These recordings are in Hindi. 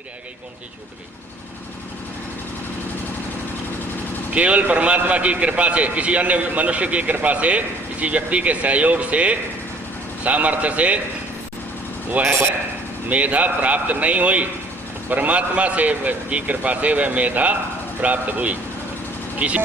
सी रह गई, कौन सी छूट गई। केवल परमात्मा की कृपा से, किसी अन्य मनुष्य की कृपा से, किसी व्यक्ति के सहयोग से, सामर्थ्य से वह मेधा प्राप्त नहीं हुई। परमात्मा से की कृपा से वह मेधा प्राप्त हुई। किसी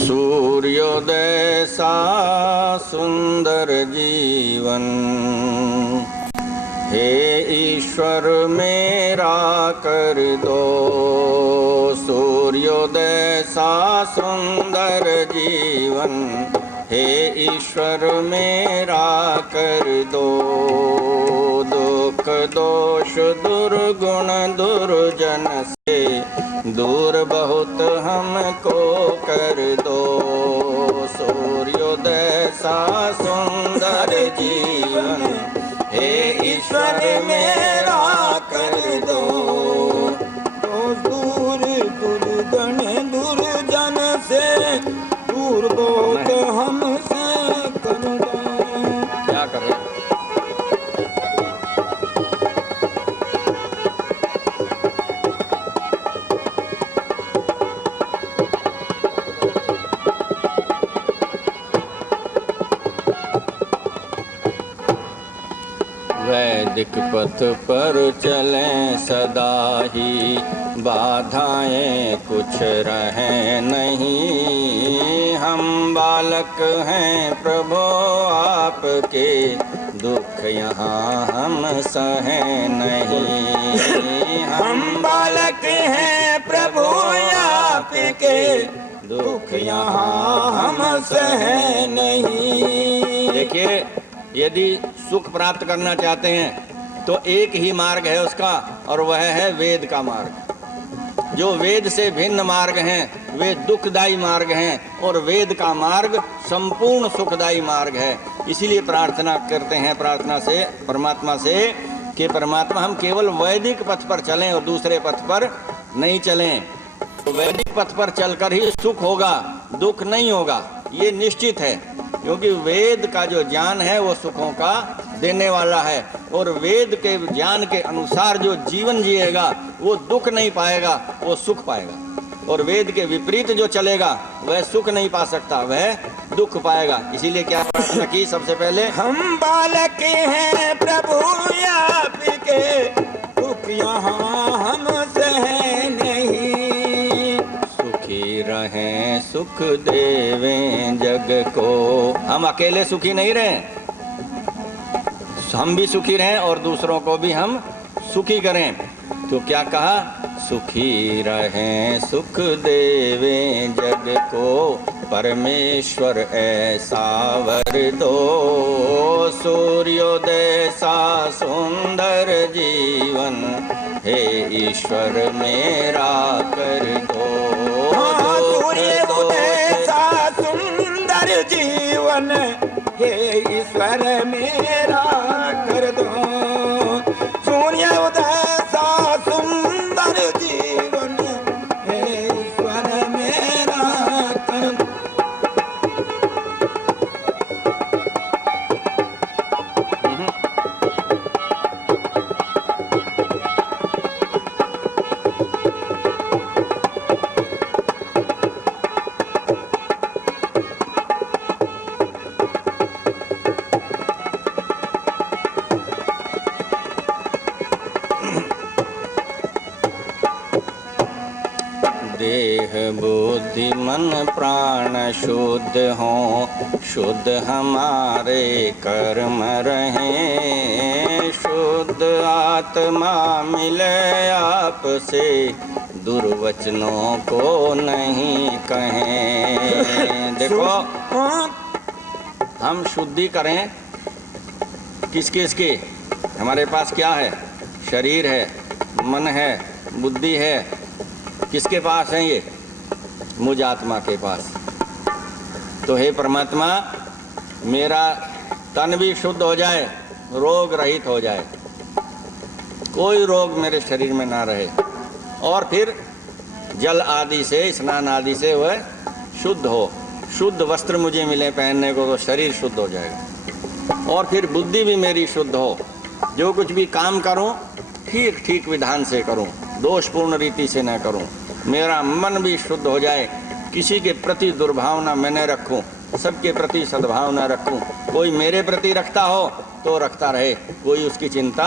सूर्योदय सा सुंदर जीवन, हे ईश्वर मेरा कर दो। सूर्योदय सा सुंदर जीवन, हे ईश्वर मेरा कर दो। दुख दोष दुर्गुण दुर्जन से दूर बहुत हमको कर दो। सूर्योदय सा सुंदर जीवन, हे ईश्वर मेरा कर दो। दूर दुर्गण दुर्जन से दूर बहुत हमसे कर दो। क्या कर रहे हैं? वैदिक पथ पर चलें सदा ही, बाधाएं कुछ रहें नहीं। हम बालक हैं प्रभु आपके, दुख यहाँ हम सहें नहीं। हम बालक हैं प्रभु आपके, दुख यहाँ हम सह नहीं। देखिए, यदि सुख प्राप्त करना चाहते हैं तो एक ही मार्ग है उसका, और वह है वेद का मार्ग। जो वेद से भिन्न मार्ग हैं वे दुखदायी मार्ग हैं, और वेद का मार्ग संपूर्ण सुखदायी मार्ग है। इसीलिए प्रार्थना करते हैं, प्रार्थना से परमात्मा से, कि परमात्मा हम केवल वैदिक पथ पर चलें और दूसरे पथ पर नहीं चलें। तो वैदिक पथ पर चलकर ही सुख होगा, दुख नहीं होगा, ये निश्चित है। क्योंकि वेद का जो ज्ञान है वो सुखों का देने वाला है, और वेद के ज्ञान के अनुसार जो जीवन जिएगा वो दुख नहीं पाएगा, वो सुख पाएगा। और वेद के विपरीत जो चलेगा वह सुख नहीं पा सकता, वह दुख पाएगा। इसीलिए क्या प्रार्थना की सबसे पहले? हम बालक हैं प्रभु आपके, दुख यहाँ हम सह नहीं। सुखी रहें सुख देवें जग को। हम अकेले सुखी नहीं रहें, हम भी सुखी रहें और दूसरों को भी हम सुखी करें। तो क्या कहा? सुखी रहें सुख देवें जग को, परमेश्वर ऐसा वर दो। सूर्योदय सा सुंदर जीवन, हे ईश्वर मेरा कर दो। सूर्योदय सा सुंदर जीवन, हे ईश्वर मेरा कर दो। सूर्योदय सा सुंदर जीवन, हे ईश्वर मेरा कर दो। देह बुद्धि मन प्राण शुद्ध हों, शुद्ध हमारे कर्म रहें, शुद्ध आत्मा मिले आपसे, दुर्वचनों को नहीं कहें। देखो हम शुद्धि करें किस किस की? हमारे पास क्या है? शरीर है, मन है, बुद्धि है। किसके पास है ये? मुझ आत्मा के पास। तो हे परमात्मा, मेरा तन भी शुद्ध हो जाए, रोग रहित हो जाए, कोई रोग मेरे शरीर में ना रहे, और फिर जल आदि से, स्नान आदि से वह शुद्ध हो, शुद्ध वस्त्र मुझे मिले पहनने को, तो शरीर शुद्ध हो जाएगा। और फिर बुद्धि भी मेरी शुद्ध हो, जो कुछ भी काम करूं ठीक ठीक विधान से करूं, दोषपूर्ण रीति से न करूं। मेरा मन भी शुद्ध हो जाए, किसी के प्रति दुर्भावना मैं न रखूं, सबके प्रति सद्भावना रखूं। कोई मेरे प्रति रखता हो तो रखता रहे, कोई उसकी चिंता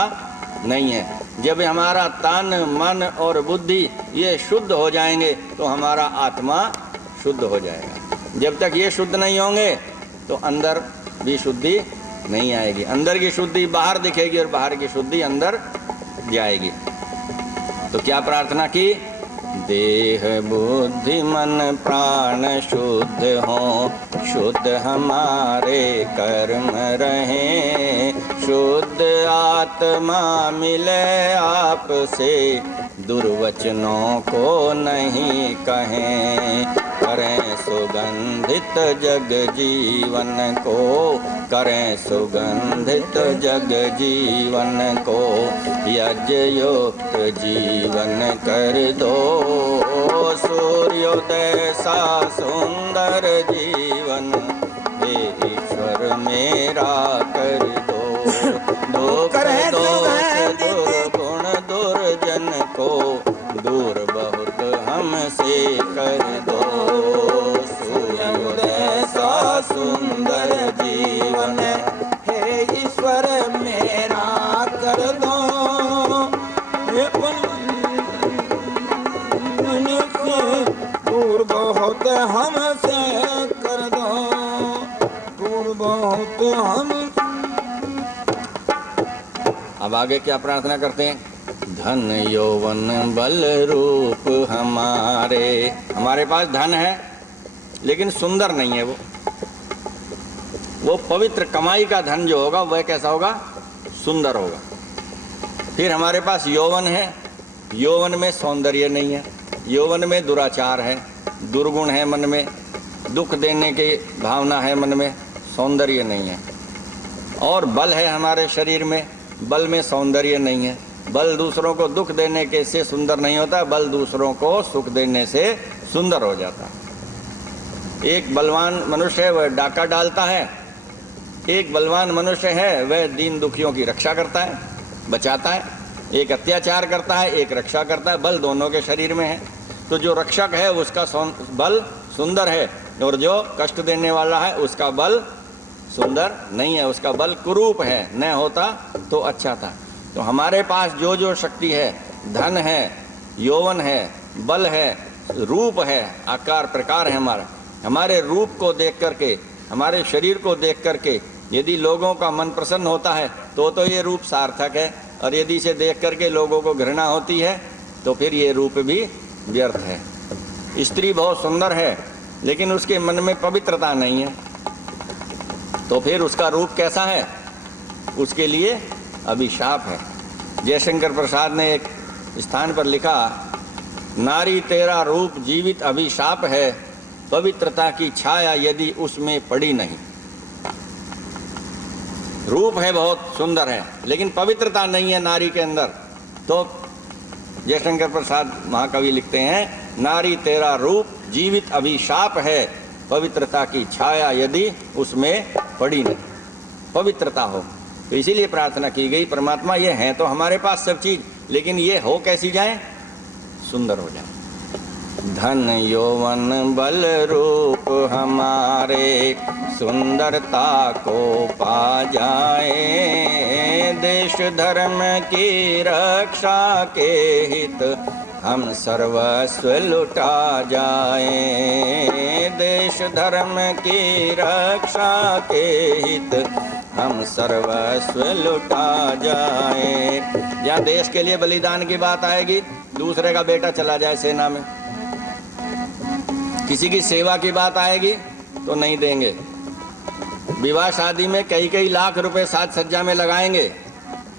नहीं है। जब हमारा तन, मन और बुद्धि ये शुद्ध हो जाएंगे तो हमारा आत्मा शुद्ध हो जाएगा। जब तक ये शुद्ध नहीं होंगे तो अंदर भी शुद्धि नहीं आएगी। अंदर की शुद्धि बाहर दिखेगी और बाहर की शुद्धि अंदर जाएगी। तो क्या प्रार्थना की? देह बुद्धि मन प्राण शुद्ध हो, शुद्ध हमारे कर्म रहें, शुद्ध आत्मा मिले आपसे, दुर्वचनों को नहीं कहें। करें सुगंधित जग जीवन को, करें सुगंधित जग जीवन को, यज्ञयुक्त जीवन कर दो, सूर्योदय सा सुंदर जीवन हे ईश्वर मेरा कर दो। दुख दोष दुर्गुण दुर्जन को, दूर बहुत हमसे कर दो, सूर्योदय सा सुंदर जीवन हे ईश्वर मेरा कर दो। दूर बहुत हमसे कर दो, दूर बहुत हम। अब आगे क्या प्रार्थना करते हैं? धन यौवन बल रूप हमारे पास धन है लेकिन सुंदर नहीं है। वो पवित्र कमाई का धन जो होगा वह कैसा होगा? सुंदर होगा। फिर हमारे पास यौवन है, यौवन में सौंदर्य नहीं है, यौवन में दुराचार है, दुर्गुण है मन में, दुख देने की भावना है मन में, सौंदर्य नहीं है। और बल है हमारे शरीर में, बल में सौंदर्य नहीं है। बल दूसरों को दुख देने के से सुंदर नहीं होता, बल दूसरों को सुख देने से सुंदर हो जाता है। एक बलवान मनुष्य है वह डाका डालता है, एक बलवान मनुष्य है वह दीन दुखियों की रक्षा करता है, बचाता है। एक अत्याचार करता है, एक रक्षा करता है, बल दोनों के शरीर में है। तो जो रक्षक है उसका बल सुंदर है, और जो कष्ट देने वाला है उसका बल सुंदर नहीं है, उसका बल कुरूप है। न होता तो अच्छा था। तो हमारे पास जो जो शक्ति है, धन है, यौवन है, बल है, रूप है, आकार प्रकार है हमारे रूप को देख करके, हमारे शरीर को देख करके यदि लोगों का मन प्रसन्न होता है तो ये रूप सार्थक है, और यदि इसे देख करके लोगों को घृणा होती है तो फिर ये रूप भी व्यर्थ है। स्त्री बहुत सुंदर है लेकिन उसके मन में पवित्रता नहीं है, तो फिर उसका रूप कैसा है? उसके लिए अभिशाप है। जयशंकर प्रसाद ने एक स्थान पर लिखा, नारी तेरा रूप जीवित अभिशाप है, पवित्रता की छाया यदि उसमें पड़ी नहीं। रूप है बहुत सुंदर है लेकिन पवित्रता नहीं है नारी के अंदर। तो जयशंकर प्रसाद महाकवि लिखते हैं, नारी तेरा रूप जीवित अभिशाप है, पवित्रता की छाया यदि उसमें पड़ी नहीं। पवित्रता हो, तो इसीलिए प्रार्थना की गई, परमात्मा ये है तो हमारे पास सब चीज, लेकिन ये हो कैसी जाए? सुंदर हो जाए। धन यौवन बल रूप हमारे, सुंदरता को पा जाए, देश धर्म की रक्षा के हित हम सर्वस्व लुटा जाए। देश धर्म की रक्षा के हित हम सर्वस्व लुटा जाए। जहाँ देश के लिए बलिदान की बात आएगी, दूसरे का बेटा चला जाए सेना में, किसी की सेवा की बात आएगी तो नहीं देंगे। विवाह शादी में कई कई लाख रुपए साज सज्जा में लगाएंगे,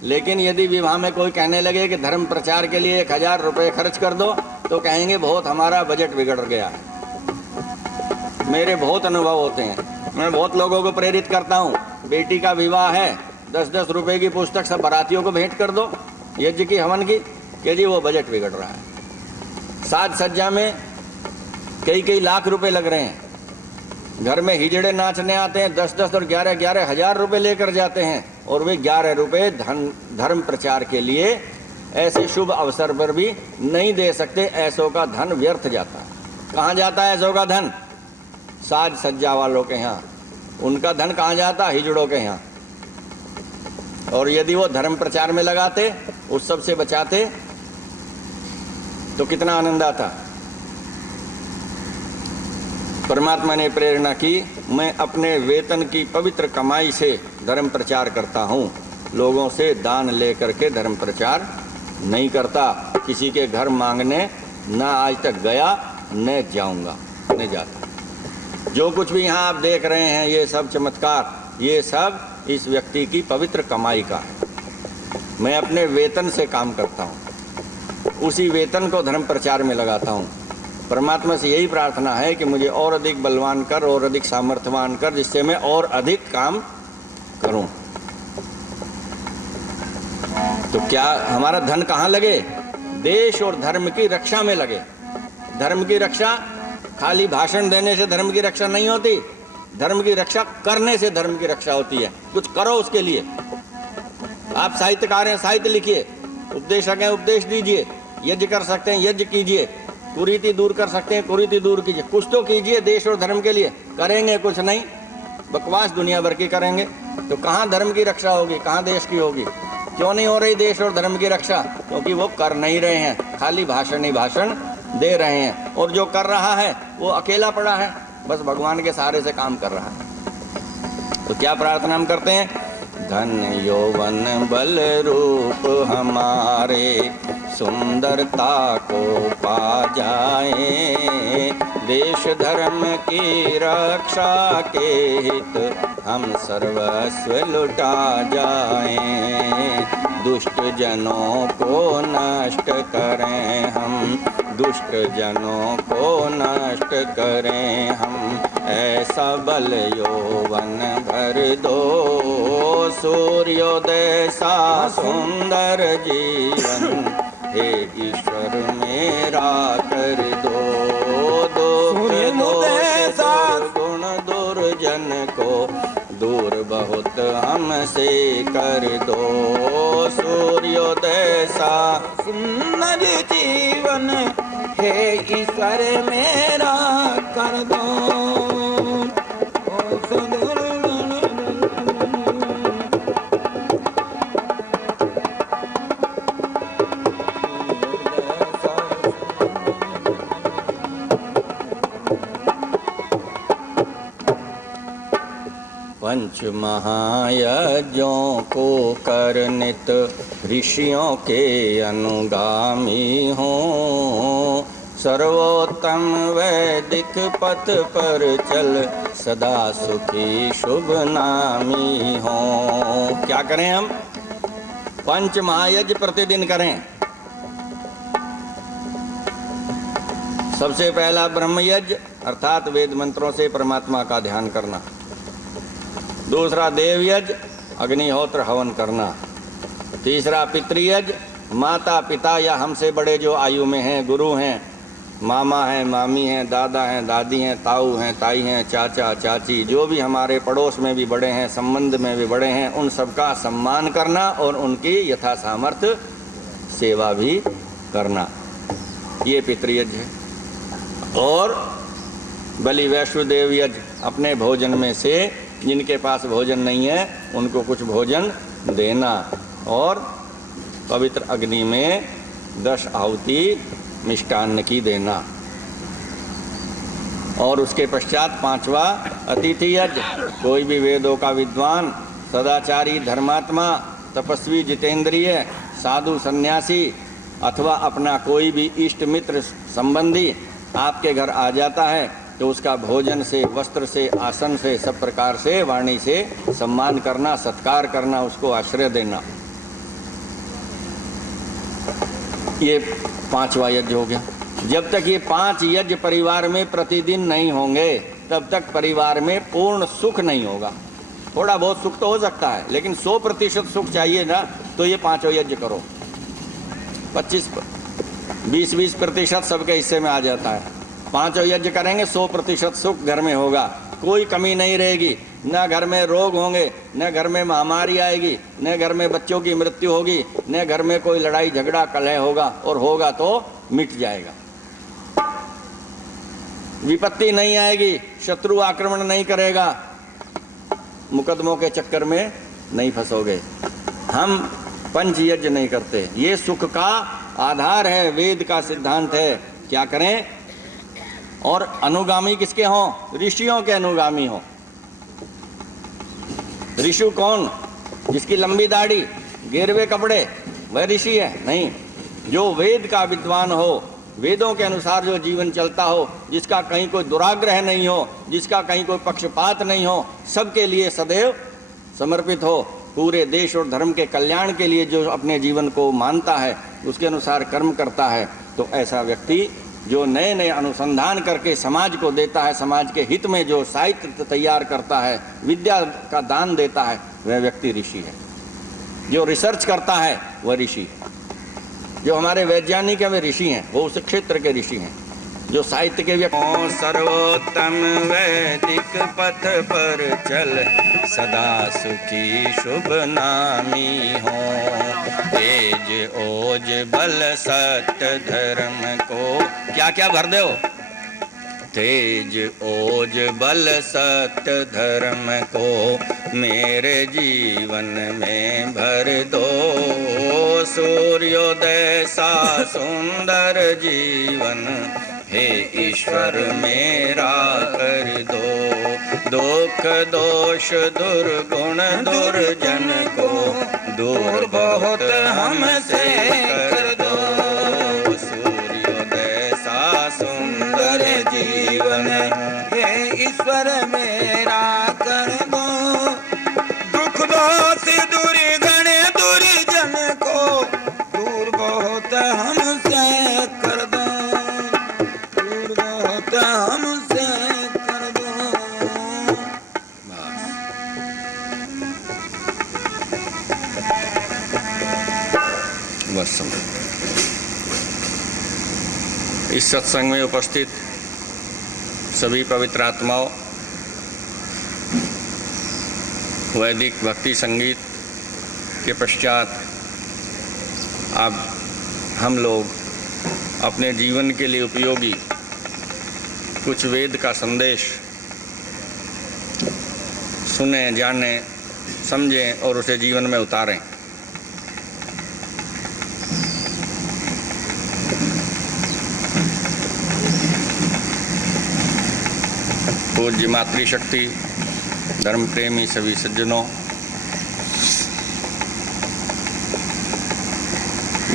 लेकिन यदि विवाह में कोई कहने लगे कि धर्म प्रचार के लिए 1000 रुपये खर्च कर दो, तो कहेंगे बहुत हमारा बजट बिगड़ गया है। मेरे बहुत अनुभव होते हैं, मैं बहुत लोगों को प्रेरित करता हूँ। बेटी का विवाह है, 10-10 रुपये की पुस्तक सब बारातियों को भेंट कर दो, यज्ञ की हवन की, कि जी वो बजट बिगड़ रहा है। साज सज्जा में कई कई लाख रुपए लग रहे हैं। घर में हिजड़े नाचने आते हैं, 10-10 और 11-11 हज़ार रुपये लेकर जाते हैं, और वे 11 रुपये धर्म प्रचार के लिए ऐसे शुभ अवसर पर भी नहीं दे सकते। ऐसों का धन व्यर्थ जाता है। कहाँ जाता है ऐसों का धन? साज सज्जा वालों के यहाँ। उनका धन कहाँ जाता? हिजड़ों के यहाँ। और यदि वो धर्म प्रचार में लगाते, उस सब से बचाते, तो कितना आनंद आता। परमात्मा ने प्रेरणा की, मैं अपने वेतन की पवित्र कमाई से धर्म प्रचार करता हूँ, लोगों से दान लेकर के धर्म प्रचार नहीं करता। किसी के घर मांगने न आज तक गया, न जाऊँगा, न जाता। जो कुछ भी यहाँ आप देख रहे हैं, ये सब चमत्कार, ये सब इस व्यक्ति की पवित्र कमाई का है। मैं अपने वेतन से काम करता हूँ, उसी वेतन को धर्म प्रचार में लगाता हूँ। परमात्मा से यही प्रार्थना है कि मुझे और अधिक बलवान कर, और अधिक सामर्थ्यवान कर, जिससे मैं और अधिक काम करूं। तो क्या हमारा धन कहाँ लगे? देश और धर्म की रक्षा में लगे। धर्म की रक्षा खाली भाषण देने से धर्म की रक्षा नहीं होती। धर्म की रक्षा करने से धर्म की रक्षा होती है। कुछ करो उसके लिए। आप साहित्यकार हैं, साहित्य लिखिए। उपदेशक हैं, उपदेश दीजिए। यज्ञ कर सकते हैं, यज्ञ कीजिए। कुरीति दूर कर सकते हैं, कुरीति दूर कीजिए। कुछ तो कीजिए देश और धर्म के लिए। करेंगे कुछ नहीं, बकवास दुनिया भर की करेंगे, तो कहाँ धर्म की रक्षा होगी, कहाँ देश की होगी? क्यों नहीं हो रही देश और धर्म की रक्षा? क्योंकि वो कर नहीं रहे हैं, खाली भाषण ही भाषण दे रहे हैं। और जो कर रहा है वो अकेला पड़ा है, बस भगवान के सहारे से काम कर रहा है। तो क्या प्रार्थना हम करते हैं? धन यौवन बल रूप हमारे, सुंदरता को पा जाए। देश धर्म की रक्षा के हित हम सर्वस्व लुटा जाएं। दुष्ट जनों को नष्ट करें हम, दुष्ट जनों को नष्ट करें हम। ऐसा बल यौवन भर दो, सूर्योदय सा सुंदर जीवन हे ईश्वर मेरा कर दो। गुण दुर्जन को दूर बहुत हमसे कर दो। सूर्योदय सा सुंदर जीवन हे ईश्वर मेरा कर दो। पंच महायज्ञों को कर नित ऋषियों के अनुगामी हो। सर्वोत्तम वैदिक पथ पर चल, सदा सुखी शुभ नामी हो। क्या करें हम? पंच महायज्ञ प्रतिदिन करें। सबसे पहला ब्रह्म यज्ञ अर्थात वेद मंत्रों से परमात्मा का ध्यान करना। दूसरा देव यज्ञ, अग्निहोत्र हवन करना। तीसरा पितृयज्ञ, माता पिता या हमसे बड़े जो आयु में हैं, गुरु हैं, मामा हैं, मामी हैं, दादा हैं, दादी हैं, ताऊ हैं, ताई हैं, चाचा चाची, जो भी हमारे पड़ोस में भी बड़े हैं, संबंध में भी बड़े हैं, उन सबका सम्मान करना और उनकी यथा सामर्थ्य सेवा भी करना, ये पितृयज्ञ है। और बलि वैष्णुदेव यज्ञ, अपने भोजन में से जिनके पास भोजन नहीं है उनको कुछ भोजन देना, और पवित्र अग्नि में 10 आहुति मिष्टान्न की देना। और उसके पश्चात 5वां अतिथि यज्ञ। कोई भी वेदों का विद्वान, सदाचारी, धर्मात्मा, तपस्वी, जितेंद्रिय, साधु, सन्यासी अथवा अपना कोई भी इष्ट मित्र संबंधी आपके घर आ जाता है तो उसका भोजन से, वस्त्र से, आसन से, सब प्रकार से, वाणी से सम्मान करना, सत्कार करना, उसको आश्रय देना। ये 5वां यज्ञ हो गया। जब तक ये 5 यज्ञ परिवार में प्रतिदिन नहीं होंगे तब तक परिवार में पूर्ण सुख नहीं होगा। थोड़ा बहुत सुख तो हो सकता है, लेकिन 100% सुख चाहिए ना, तो ये 5 यज्ञ करो। 20-20% सबके हिस्से में आ जाता है। 5 यज्ञ करेंगे 100% सुख घर में होगा, कोई कमी नहीं रहेगी। न घर में रोग होंगे, न घर में महामारी आएगी, न घर में बच्चों की मृत्यु होगी, न घर में कोई लड़ाई झगड़ा कलह होगा, और होगा तो मिट जाएगा। विपत्ति नहीं आएगी, शत्रु आक्रमण नहीं करेगा, मुकदमों के चक्कर में नहीं फंसोगे। हम पंच यज्ञ नहीं करते, ये सुख का आधार है, वेद का सिद्धांत है। क्या करें? और अनुगामी किसके हों? ऋषियों के अनुगामी हों। ऋषि कौन? जिसकी लंबी दाढ़ी, गेरवे कपड़े, वह ऋषि है? नहीं। जो वेद का विद्वान हो, वेदों के अनुसार जो जीवन चलता हो, जिसका कहीं कोई दुराग्रह नहीं हो, जिसका कहीं कोई पक्षपात नहीं हो, सबके लिए सदैव समर्पित हो, पूरे देश और धर्म के कल्याण के लिए जो अपने जीवन को मानता है, उसके अनुसार कर्म करता है, तो ऐसा व्यक्ति जो नए नए अनुसंधान करके समाज को देता है, समाज के हित में जो साहित्य तैयार करता है, विद्या का दान देता है, वह व्यक्ति ऋषि है। जो रिसर्च करता है वह ऋषि है। जो हमारे वैज्ञानिक हैं वे ऋषि हैं, वो उस क्षेत्र के ऋषि हैं। जो साहित्य के व्यक्ति सर्वोत्तम वैदिक पथ पर चल, सदा सुखी शुभ नामी हो, तेज ओज बल सत्य धर्म को क्या क्या भर दो? तेज ओज बल सत्य धर्म को मेरे जीवन में भर दो, सूर्योदय सा सुंदर जीवन हे ईश्वर मेरा कर दो, दुख दोष दुर्गुण दुर्जन को दूर बहुत हमसे कर दो, सूर्योदय सा सुंदर जीवन हे ईश्वर मेरा कर दो, दुख दोष दुर्गुण दुर्जन को दूर बहुत हमसे कर दो, दूर बहुत हमसे कर दो। बस इस सत्संग में उपस्थित सभी पवित्र आत्माओं, वैदिक भक्ति संगीत के पश्चात अब हम लोग अपने जीवन के लिए उपयोगी कुछ वेद का संदेश सुने, जाने, समझें और उसे जीवन में उतारें। पूज्य मातृशक्ति, धर्म प्रेमी सभी सज्जनों,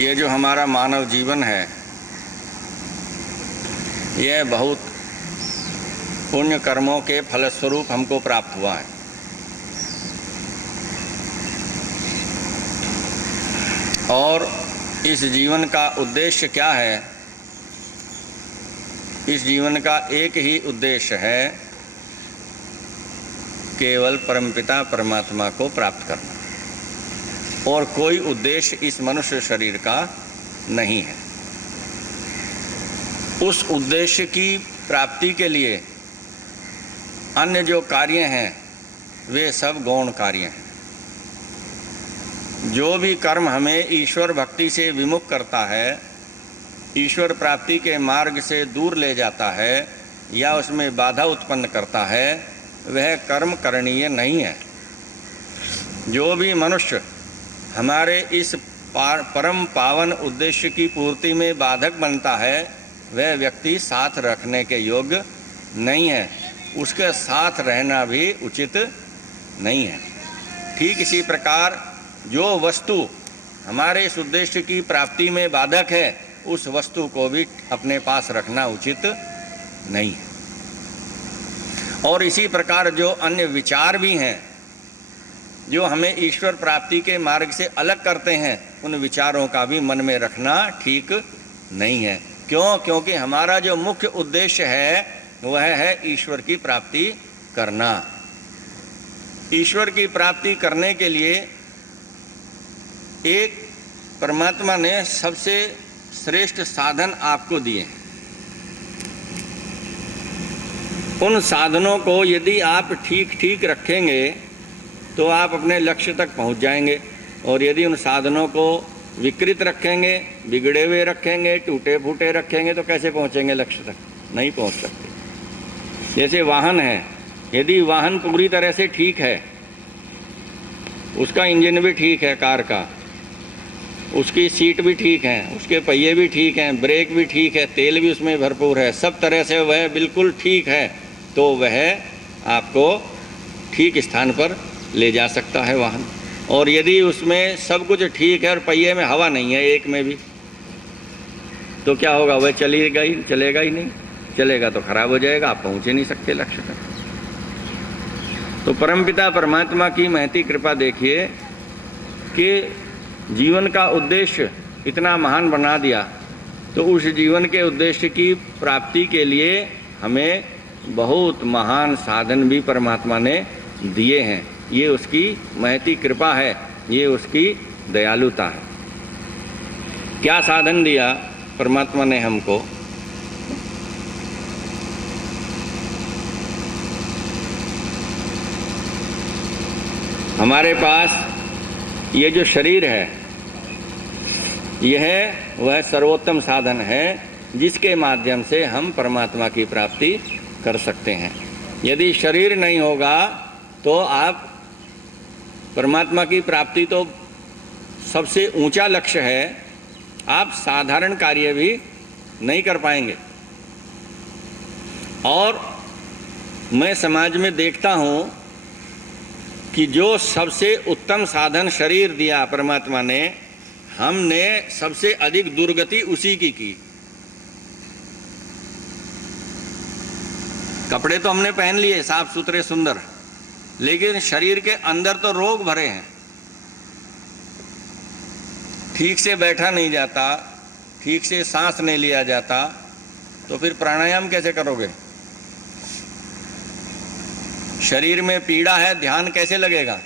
ये जो हमारा मानव जीवन है, यह बहुत पुण्य कर्मों के फलस्वरूप हमको प्राप्त हुआ है। और इस जीवन का उद्देश्य क्या है? इस जीवन का एक ही उद्देश्य है, केवल परमपिता परमात्मा को प्राप्त करना, और कोई उद्देश्य इस मनुष्य शरीर का नहीं है। उस उद्देश्य की प्राप्ति के लिए अन्य जो कार्य हैं वे सब गौण कार्य हैं। जो भी कर्म हमें ईश्वर भक्ति से विमुख करता है, ईश्वर प्राप्ति के मार्ग से दूर ले जाता है या उसमें बाधा उत्पन्न करता है, वह कर्म करणीय नहीं है। जो भी मनुष्य हमारे इस परम पावन उद्देश्य की पूर्ति में बाधक बनता है, वह व्यक्ति साथ रखने के योग्य नहीं है, उसके साथ रहना भी उचित नहीं है। ठीक इसी प्रकार जो वस्तु हमारे इस उद्देश्य की प्राप्ति में बाधक है, उस वस्तु को भी अपने पास रखना उचित नहीं है। और इसी प्रकार जो अन्य विचार भी हैं जो हमें ईश्वर प्राप्ति के मार्ग से अलग करते हैं, उन विचारों का भी मन में रखना ठीक नहीं है। क्यों? क्योंकि हमारा जो मुख्य उद्देश्य है वह है ईश्वर की प्राप्ति करना। ईश्वर की प्राप्ति करने के लिए एक परमात्मा ने सबसे श्रेष्ठ साधन आपको दिए हैं। उन साधनों को यदि आप ठीक ठीक रखेंगे तो आप अपने लक्ष्य तक पहुंच जाएंगे, और यदि उन साधनों को विकृत रखेंगे, बिगड़े हुए रखेंगे, टूटे फूटे रखेंगे, तो कैसे पहुंचेंगे लक्ष्य तक? नहीं पहुंच सकते। जैसे वाहन है, यदि वाहन पूरी तरह से ठीक है, उसका इंजन भी ठीक है, कार का, उसकी सीट भी ठीक है, उसके पहिए भी ठीक हैं, ब्रेक भी ठीक है, तेल भी उसमें भरपूर है, सब तरह से वह बिल्कुल ठीक है, तो वह आपको ठीक स्थान पर ले जा सकता है वाहन। और यदि उसमें सब कुछ ठीक है और पहिए में हवा नहीं है एक में भी, तो क्या होगा? वह चलेगा ही नहीं। चलेगा तो खराब हो जाएगा, आप पहुँच ही नहीं सकते लक्ष्य तक। तो परमपिता परमात्मा की महती कृपा देखिए कि जीवन का उद्देश्य इतना महान बना दिया, तो उस जीवन के उद्देश्य की प्राप्ति के लिए हमें बहुत महान साधन भी परमात्मा ने दिए हैं। ये उसकी महती कृपा है, ये उसकी दयालुता है। क्या साधन दिया परमात्मा ने हमको? हमारे पास ये जो शरीर है, यह वह सर्वोत्तम साधन है जिसके माध्यम से हम परमात्मा की प्राप्ति कर सकते हैं। यदि शरीर नहीं होगा तो आप परमात्मा की प्राप्ति तो सबसे ऊंचा लक्ष्य है, आप साधारण कार्य भी नहीं कर पाएंगे। और मैं समाज में देखता हूँ कि जो सबसे उत्तम साधन शरीर दिया परमात्मा ने, हमने सबसे अधिक दुर्गति उसी की। कपड़े तो हमने पहन लिए साफ सुथरे सुंदर, लेकिन शरीर के अंदर तो रोग भरे हैं। ठीक से बैठा नहीं जाता, ठीक से सांस नहीं लिया जाता, तो फिर प्राणायाम कैसे करोगे? शरीर में पीड़ा है, ध्यान कैसे लगेगा?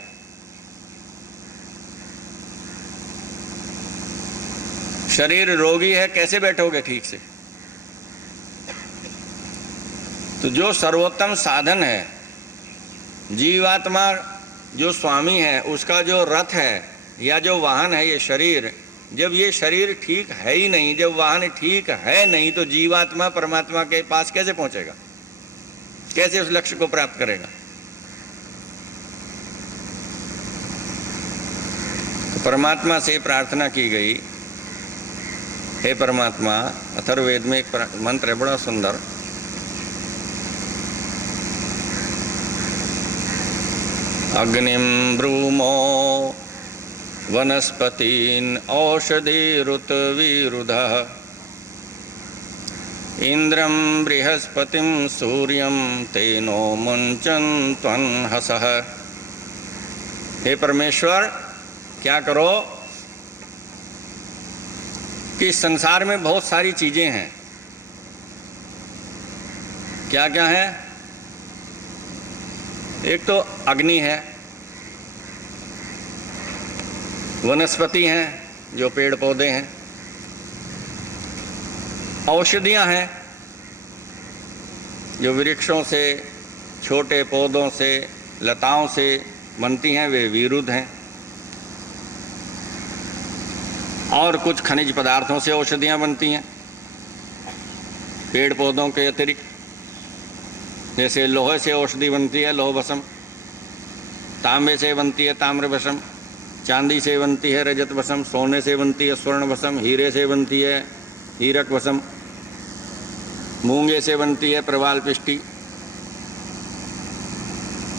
शरीर रोगी है, कैसे बैठोगे ठीक से? तो जो सर्वोत्तम साधन है, जीवात्मा जो स्वामी है, उसका जो रथ है या जो वाहन है ये शरीर, जब ये शरीर ठीक है ही नहीं, जब वाहन ठीक है नहीं, तो जीवात्मा परमात्मा के पास कैसे पहुंचेगा? कैसे उस लक्ष्य को प्राप्त करेगा? तो परमात्मा से प्रार्थना की गई, हे परमात्मा, अथर्ववेद में एक मंत्र है बड़ा सुंदर, अग्निम ब्रूमो वनस्पतीन औषधिरुतविरुधः इंद्रम बृहस्पतिम सूर्यम तेनो मुञ्चन्त्वन्हसः। हे परमेश्वर, क्या करो कि संसार में बहुत सारी चीजें हैं। क्या क्या है? एक तो अग्नि है, वनस्पति हैं जो पेड़ पौधे हैं, औषधियां हैं जो वृक्षों से, छोटे पौधों से, लताओं से बनती हैं, वे विरुद्ध हैं। और कुछ खनिज पदार्थों से औषधियां बनती हैं पेड़ पौधों के अतिरिक्त। जैसे लोहे से औषधि बनती है लोह भस्म, तांबे से बनती है ताम्र भस्म, चांदी से बनती है रजत भस्म, सोने से बनती है स्वर्ण भस्म, हीरे से बनती है हीरक भस्म, मूंगे से बनती है प्रवाल पिष्टि,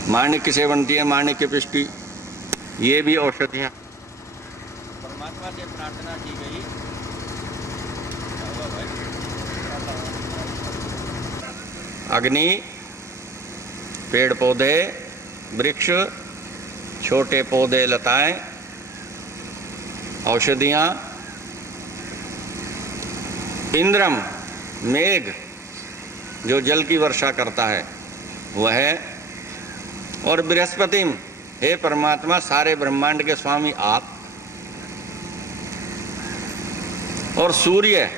माणिक्य से बनती है, माणिक्य पिष्टी, ये भी औषधियाँ। परमात्मा से प्रार्थना की गई। अग्नि, पेड़ पौधे, वृक्ष, छोटे पौधे लताएं, औषधियाँ, इंद्रम मेघ जो जल की वर्षा करता है वह, और बृहस्पतिम हे परमात्मा सारे ब्रह्मांड के स्वामी आप, और सूर्य,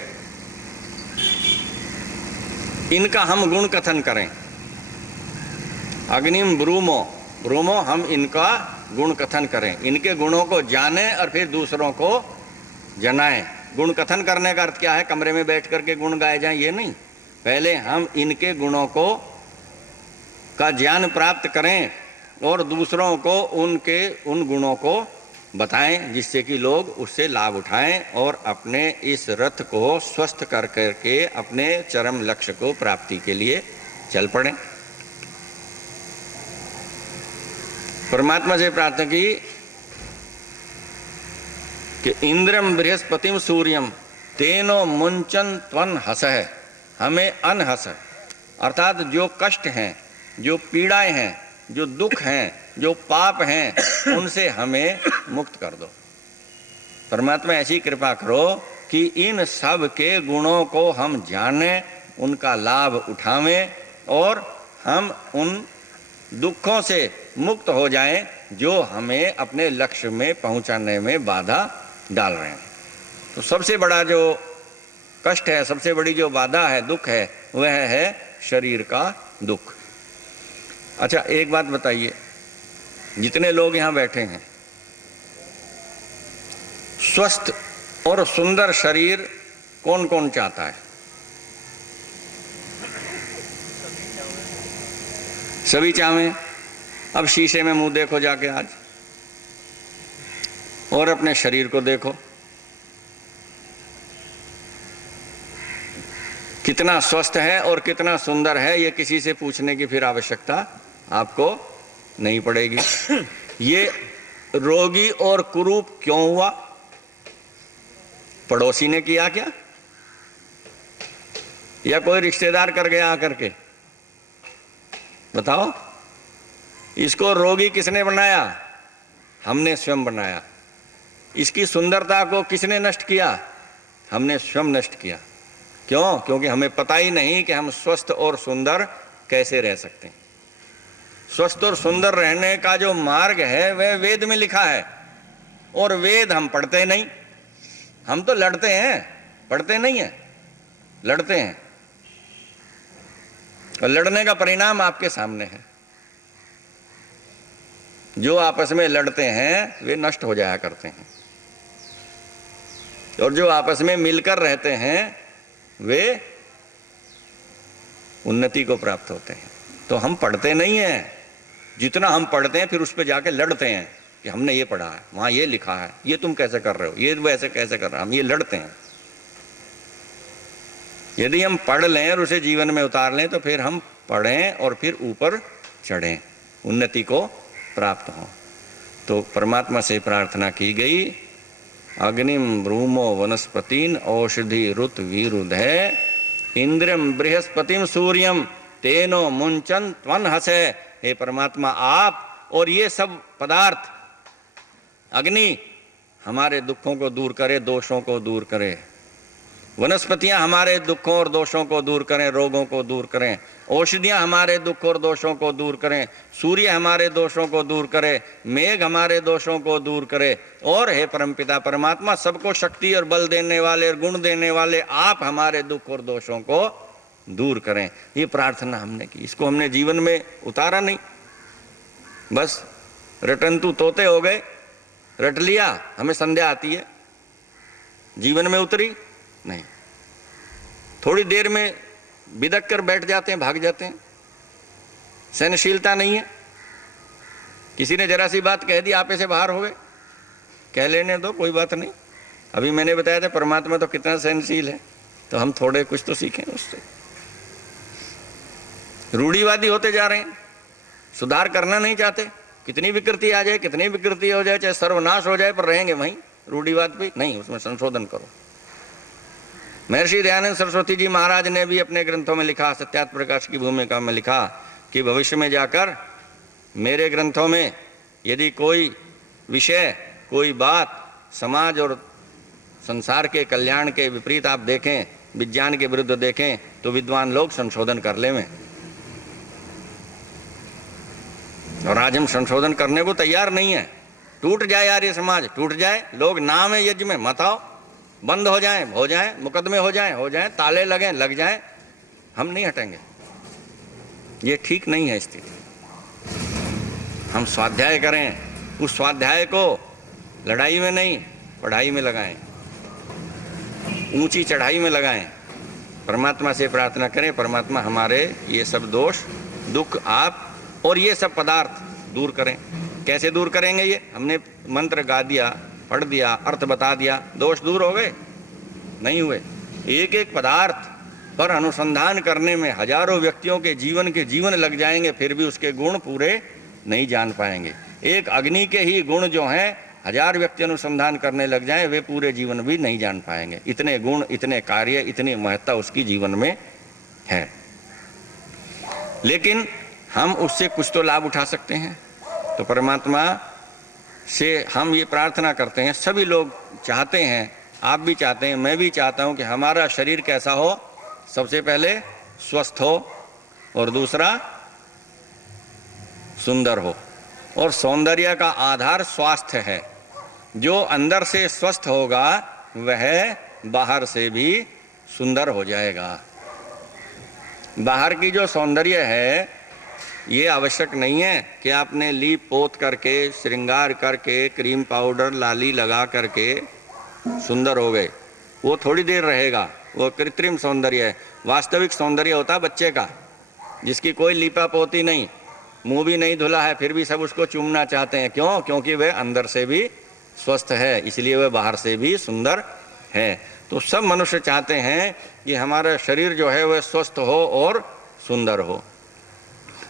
इनका हम गुण कथन करें। अग्निम ब्रूमो, ब्रूमो हम इनका गुण कथन करें, इनके गुणों को जाने और फिर दूसरों को जनाएं। गुण कथन करने का अर्थ क्या है? कमरे में बैठ करके गुण गाए जाएं, ये नहीं। पहले हम इनके गुणों को का ज्ञान प्राप्त करें और दूसरों को उनके उन गुणों को बताएं, जिससे कि लोग उससे लाभ उठाएं और अपने इस रथ को स्वस्थ कर करके अपने चरम लक्ष्य को प्राप्ति के लिए चल पड़ें। परमात्मा से प्रार्थना की कि इंद्रम बृहस्पतिम सूर्यम तेनो मुंचन त्वन हसह, हमें अनहस, अर्थात जो कष्ट हैं, जो पीड़ाएं हैं, जो दुख हैं, जो पाप हैं, उनसे हमें मुक्त कर दो। परमात्मा ऐसी कृपा करो कि इन सब के गुणों को हम जानें, उनका लाभ उठावें और हम उन दुखों से मुक्त हो जाएं जो हमें अपने लक्ष्य में पहुंचाने में बाधा डाल रहे हैं। तो सबसे बड़ा जो कष्ट है, सबसे बड़ी जो बाधा है, दुख है, वह है शरीर का दुख। अच्छा, एक बात बताइए, जितने लोग यहाँ बैठे हैं, स्वस्थ और सुंदर शरीर कौन कौन चाहता है? सभी चाहें। अब शीशे में मुंह देखो जाके आज और अपने शरीर को देखो, कितना स्वस्थ है और कितना सुंदर है, ये किसी से पूछने की फिर आवश्यकता आपको नहीं पड़ेगी। ये रोगी और कुरूप क्यों हुआ? पड़ोसी ने किया क्या, या कोई रिश्तेदार कर गया आकर के? बताओ, इसको रोगी किसने बनाया? हमने स्वयं बनाया। इसकी सुंदरता को किसने नष्ट किया? हमने स्वयं नष्ट किया। क्यों? क्योंकि हमें पता ही नहीं कि हम स्वस्थ और सुंदर कैसे रह सकते हैं। स्वस्थ और सुंदर रहने का जो मार्ग है वह वेद में लिखा है, और वेद हम पढ़ते नहीं। हम तो लड़ते हैं, पढ़ते नहीं है, लड़ते हैं, और लड़ने का परिणाम आपके सामने है। जो आपस में लड़ते हैं वे नष्ट हो जाया करते हैं, और जो आपस में मिलकर रहते हैं वे उन्नति को प्राप्त होते हैं। तो हम पढ़ते नहीं हैं, जितना हम पढ़ते हैं फिर उस पर जाके लड़ते हैं कि हमने ये पढ़ा है, वहां ये लिखा है, ये तुम कैसे कर रहे हो, ये वैसे कैसे कर रहे हो, हम ये लड़ते हैं। यदि हम पढ़ लें और उसे जीवन में उतार लें तो फिर हम पढ़ें और फिर ऊपर चढ़ें, उन्नति को प्राप्त हो। तो परमात्मा से प्रार्थना की गई, अग्निम ब्रूमो वनस्पतिन औषधि रुत वीरुधे इंद्रम बृहस्पतिम सूर्यम तेनो मुंचन त्वन हसे। हे परमात्मा, आप और ये सब पदार्थ, अग्नि हमारे दुखों को दूर करे, दोषों को दूर करे, वनस्पतियां हमारे दुखों और दोषों को दूर करें, रोगों को दूर करें, औषधियां हमारे दुख और दोषों को दूर करें, सूर्य हमारे दोषों को दूर करे, मेघ हमारे दोषों को दूर करे, और हे परमपिता परमात्मा, सबको शक्ति और बल देने वाले और गुण देने वाले आप हमारे दुख और दोषों को दूर करें। ये प्रार्थना हमने की, इसको हमने जीवन में उतारा नहीं, बस रटंतु तोते हो गए, रट लिया, हमें संध्या आती है, जीवन में उतरी नहीं। थोड़ी देर में बिदक कर बैठ जाते हैं, भाग जाते हैं, सहनशीलता नहीं है। किसी ने जरा सी बात कह दी, आपे से बाहर हो गए, कह लेने दो, कोई बात नहीं। अभी मैंने बताया था परमात्मा तो कितना सहनशील है, तो हम थोड़े कुछ तो सीखें उससे। रूढ़िवादी होते जा रहे हैं, सुधार करना नहीं चाहते। कितनी विकृति आ जाए, कितनी विकृति हो जाए, चाहे सर्वनाश हो जाए, पर रहेंगे वहीं रूढ़िवाद पे। नहीं, उसमें संशोधन करो। महर्षि दयानंद सरस्वती जी महाराज ने भी अपने ग्रंथों में लिखा, सत्यार्थ प्रकाश की भूमिका में लिखा कि भविष्य में जाकर मेरे ग्रंथों में यदि कोई विषय, कोई बात समाज और संसार के कल्याण के विपरीत आप देखें, विज्ञान के विरुद्ध देखें, तो विद्वान लोग संशोधन कर लें। और आज हम संशोधन करने को तैयार नहीं है। टूट जाए यार ये समाज, टूट जाए, लोग नाम है यज्ञ में मत आओ, बंद हो जाए, मुकदमे हो जाए, ताले लगें, लग जाए, हम नहीं हटेंगे। ये ठीक नहीं है स्थिति। हम स्वाध्याय करें, उस स्वाध्याय को लड़ाई में नहीं, पढ़ाई में लगाएं, ऊंची चढ़ाई में लगाएं, परमात्मा से प्रार्थना करें, परमात्मा हमारे ये सब दोष, दुख, आप और ये सब पदार्थ दूर करें। कैसे दूर करेंगे? ये हमने मंत्र गा दिया, पढ़ दिया, अर्थ बता दिया, दोष दूर हो गए? नहीं हुए। एक एक पदार्थ पर अनुसंधान करने में हजारों व्यक्तियों के जीवन लग जाएंगे, फिर भी उसके गुण पूरे नहीं जान पाएंगे। एक अग्नि के ही गुण जो हैं, 1000 व्यक्ति अनुसंधान करने लग जाएं, वे पूरे जीवन भी नहीं जान पाएंगे। इतने गुण, इतने कार्य, इतनी महत्ता उसकी जीवन में है। लेकिन हम उससे कुछ तो लाभ उठा सकते हैं। तो परमात्मा से हम ये प्रार्थना करते हैं, सभी लोग चाहते हैं, आप भी चाहते हैं, मैं भी चाहता हूं कि हमारा शरीर कैसा हो? सबसे पहले स्वस्थ हो, और दूसरा सुंदर हो। और सौंदर्य का आधार स्वास्थ्य है। जो अंदर से स्वस्थ होगा वह बाहर से भी सुंदर हो जाएगा। बाहर की जो सौंदर्य है, ये आवश्यक नहीं है कि आपने लीप पोत करके, श्रृंगार करके, क्रीम पाउडर लाली लगा करके सुंदर हो गए। वो थोड़ी देर रहेगा, वो कृत्रिम सौंदर्य है। वास्तविक सौंदर्य होता है बच्चे का, जिसकी कोई लीपा पोती नहीं, मुंह भी नहीं धुला है, फिर भी सब उसको चूमना चाहते हैं। क्यों? क्योंकि वह अंदर से भी स्वस्थ है, इसलिए वह बाहर से भी सुंदर है। तो सब मनुष्य चाहते हैं कि हमारा शरीर जो है वह स्वस्थ हो और सुंदर हो।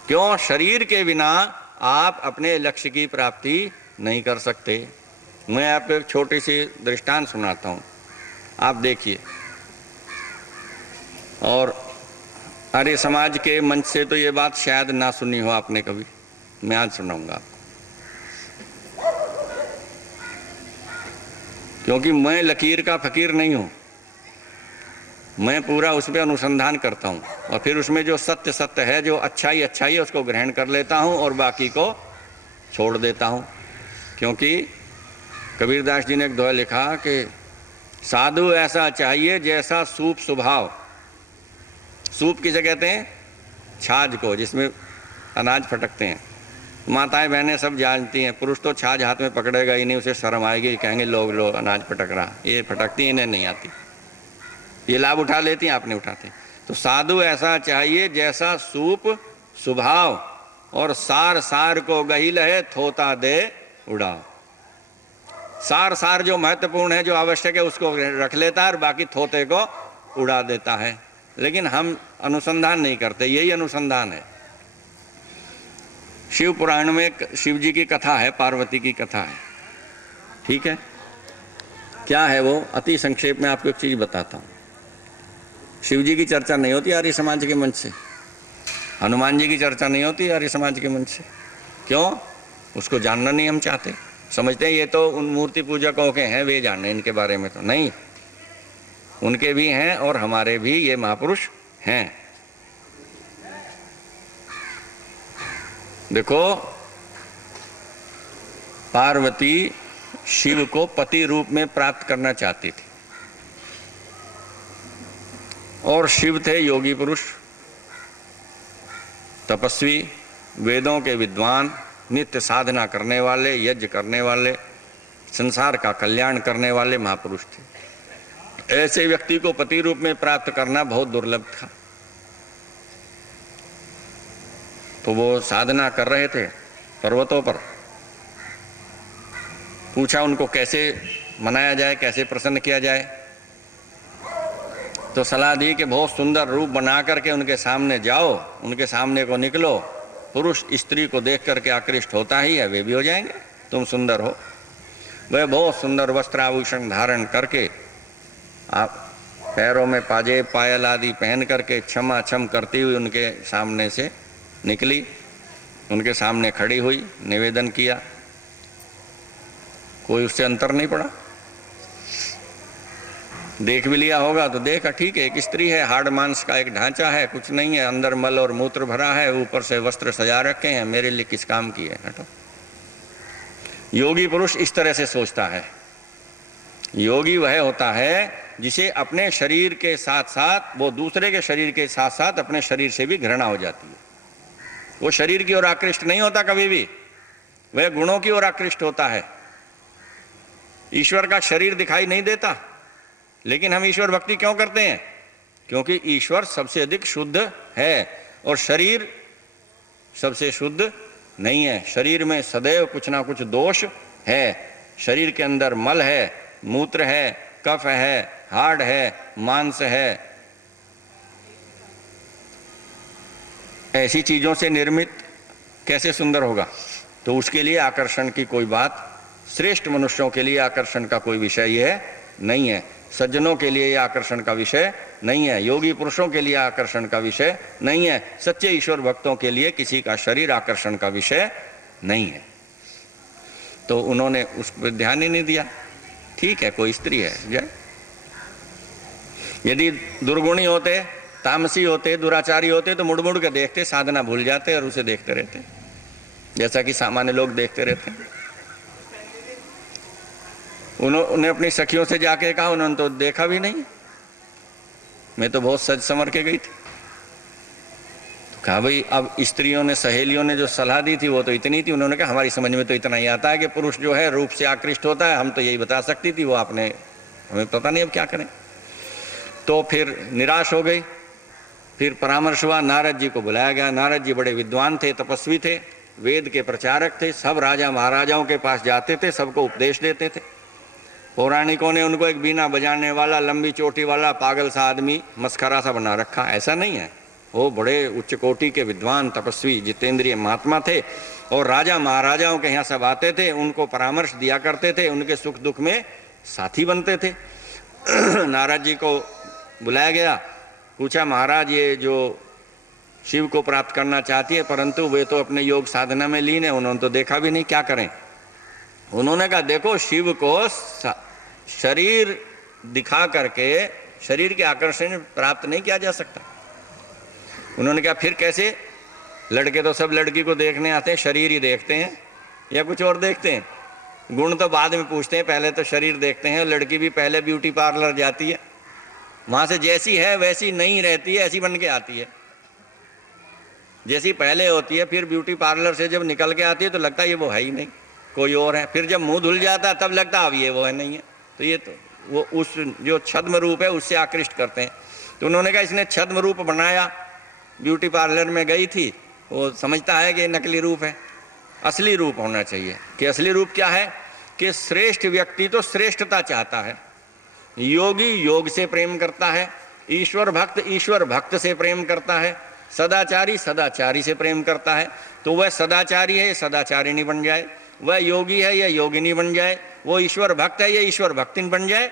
क्यों? शरीर के बिना आप अपने लक्ष्य की प्राप्ति नहीं कर सकते। मैं आपको एक छोटी सी दृष्टांत सुनाता हूँ, आप देखिए। और आर्य समाज के मंच से तो ये बात शायद ना सुनी हो आपने कभी, मैं आज सुनाऊंगा आपको। क्योंकि मैं लकीर का फकीर नहीं हूं, मैं पूरा उस पर अनुसंधान करता हूं, और फिर उसमें जो सत्य सत्य है, जो अच्छाई अच्छाई है, उसको ग्रहण कर लेता हूं और बाकी को छोड़ देता हूं। क्योंकि कबीरदास जी ने एक दोहा लिखा कि साधु ऐसा चाहिए जैसा सूप स्वभाव। सूप किसे कहते हैं? छाछ को, जिसमें अनाज फटकते हैं। माताएं बहनें सब जानती हैं, पुरुष तो छाछ हाथ में पकड़ेगा ही नहीं, उसे शर्म आएगी, कहेंगे लोग अनाज फटक रहा। ये फटकती इन्हें नहीं आती, ये लाभ उठा लेती हैं, आप नहीं उठाते। तो साधु ऐसा चाहिए जैसा सूप स्वभाव, और सार सार को गहिल है, थोता दे उड़ाओ। सार सार जो महत्वपूर्ण है, जो आवश्यक है, उसको रख लेता है और बाकी थोते को उड़ा देता है। लेकिन हम अनुसंधान नहीं करते, यही अनुसंधान है। शिव पुराण में शिव जी की कथा है, पार्वती की कथा है, ठीक है? क्या है वो? अति संक्षेप में आपको एक चीज बताता हूँ। शिव जी की चर्चा नहीं होती आर्य समाज के मंच से, हनुमान जी की चर्चा नहीं होती आर्य समाज के मंच से। क्यों? उसको जानना नहीं हम चाहते, समझते हैं ये तो उन मूर्ति पूजकों के हैं, वे जाने, इनके बारे में तो नहीं। उनके भी हैं और हमारे भी, ये महापुरुष हैं। देखो, पार्वती शिव को पति रूप में प्राप्त करना चाहती थी, और शिव थे योगी पुरुष, तपस्वी, वेदों के विद्वान, नित्य साधना करने वाले, यज्ञ करने वाले, संसार का कल्याण करने वाले महापुरुष थे। ऐसे व्यक्ति को पति रूप में प्राप्त करना बहुत दुर्लभ था। तो वो साधना कर रहे थे पर्वतों पर। पूछा उनको कैसे मनाया जाए, कैसे प्रसन्न किया जाए। तो सलाह दी कि बहुत सुंदर रूप बना करके उनके सामने जाओ, उनके सामने को निकलो पुरुष स्त्री को देख करके आकृष्ट होता ही है, वे भी हो जाएंगे। तुम सुंदर हो। वह बहुत सुंदर वस्त्र आभूषण धारण करके, आप पैरों में पाजेब पायल आदि पहन करके क्षमा क्षम करती हुई उनके सामने से निकली, उनके सामने खड़ी हुई, निवेदन किया। कोई उससे अंतर नहीं पड़ा। देख भी लिया होगा तो देखा, ठीक है, एक स्त्री है, हाड़ मांस का एक ढांचा है, कुछ नहीं है, अंदर मल और मूत्र भरा है, ऊपर से वस्त्र सजा रखे हैं, मेरे लिए किस काम की है, हटो। योगी पुरुष इस तरह से सोचता है। योगी वह होता है जिसे अपने शरीर के साथ साथ, वो दूसरे के शरीर के साथ साथ अपने शरीर से भी घृणा हो जाती है। वो शरीर की ओर आकृष्ट नहीं होता कभी भी, वह गुणों की ओर आकृष्ट होता है। ईश्वर का शरीर दिखाई नहीं देता, लेकिन हम ईश्वर भक्ति क्यों करते हैं? क्योंकि ईश्वर सबसे अधिक शुद्ध है और शरीर सबसे शुद्ध नहीं है। शरीर में सदैव कुछ ना कुछ दोष है। शरीर के अंदर मल है, मूत्र है, कफ है, हाड़ है, मांस है। ऐसी चीजों से निर्मित कैसे सुंदर होगा? तो उसके लिए आकर्षण की कोई बात, श्रेष्ठ मनुष्यों के लिए आकर्षण का कोई विषय यह नहीं है। सज्जनों के लिए यह आकर्षण का विषय नहीं है। योगी पुरुषों के लिए आकर्षण का विषय नहीं है। सच्चे ईश्वर भक्तों के लिए किसी का शरीर आकर्षण का विषय नहीं है। तो उन्होंने उस पर ध्यान ही नहीं दिया। ठीक है, कोई स्त्री है जय। यदि दुर्गुणी होते, तामसी होते, दुराचारी होते तो मुड़ मुड़ के देखते, साधना भूल जाते और उसे देखते रहते, जैसा कि सामान्य लोग देखते रहते हैं। उन्होंने अपनी सखियों से जाके कहा, उन्होंने तो देखा भी नहीं, मैं तो बहुत सज संवर के गई थी। तो कहा भाई, अब स्त्रियों ने, सहेलियों ने जो सलाह दी थी वो तो इतनी थी। उन्होंने कहा हमारी समझ में तो इतना ही आता है कि पुरुष जो है रूप से आकृष्ट होता है, हम तो यही बता सकती थी, वो आपने, हमें पता नहीं अब क्या करें। तो फिर निराश हो गई। फिर परामर्श हुआ, नारद जी को बुलाया गया। नारद जी बड़े विद्वान थे, तपस्वी थे, वेद के प्रचारक थे, सब राजा महाराजाओं के पास जाते थे, सबको उपदेश देते थे। पौराणिकों ने उनको एक बीना बजाने वाला, लंबी चोटी वाला, पागल सा आदमी, मस्खरा सा बना रखा, ऐसा नहीं है। वो बड़े उच्च कोटि के विद्वान, तपस्वी, जितेंद्रिय महात्मा थे और राजा महाराजाओं के यहाँ सब आते थे, उनको परामर्श दिया करते थे, उनके सुख दुख में साथी बनते थे। नारद जी को बुलाया गया, पूछा महाराज ये जो शिव को प्राप्त करना चाहती है, परंतु वे तो अपने योग साधना में लीन है, उन्होंने तो देखा भी नहीं, क्या करें? उन्होंने कहा देखो, शिव को शरीर दिखा करके शरीर के आकर्षण प्राप्त नहीं किया जा सकता। उन्होंने कहा फिर कैसे? लड़के तो सब लड़की को देखने आते हैं, शरीर ही देखते हैं या कुछ और देखते हैं? गुण तो बाद में पूछते हैं, पहले तो शरीर देखते हैं। लड़की भी पहले ब्यूटी पार्लर जाती है, वहां से जैसी है वैसी नहीं रहती है, ऐसी बन के आती है। जैसी पहले होती है, फिर ब्यूटी पार्लर से जब निकल के आती है तो लगता है ये वो है ही नहीं, कोई और है। फिर जब मुंह धुल जाता है तब लगता है अब ये वो है नहीं है। तो ये तो वो उस जो छद्म रूप है उससे आकृष्ट करते हैं। तो उन्होंने कहा इसने छद्म रूप बनाया, ब्यूटी पार्लर में गई थी, वो समझता है कि ये नकली रूप है। असली रूप होना चाहिए। कि असली रूप क्या है? कि श्रेष्ठ व्यक्ति तो श्रेष्ठता चाहता है, योगी योग से प्रेम करता है, ईश्वर भक्त से प्रेम करता है, सदाचारी सदाचारी से प्रेम करता है। तो वह सदाचारी है, सदाचारिणी बन जाए, वह योगी है या योगिनी बन जाए, वो ईश्वर भक्त है या ईश्वर भक्तिन बन जाए।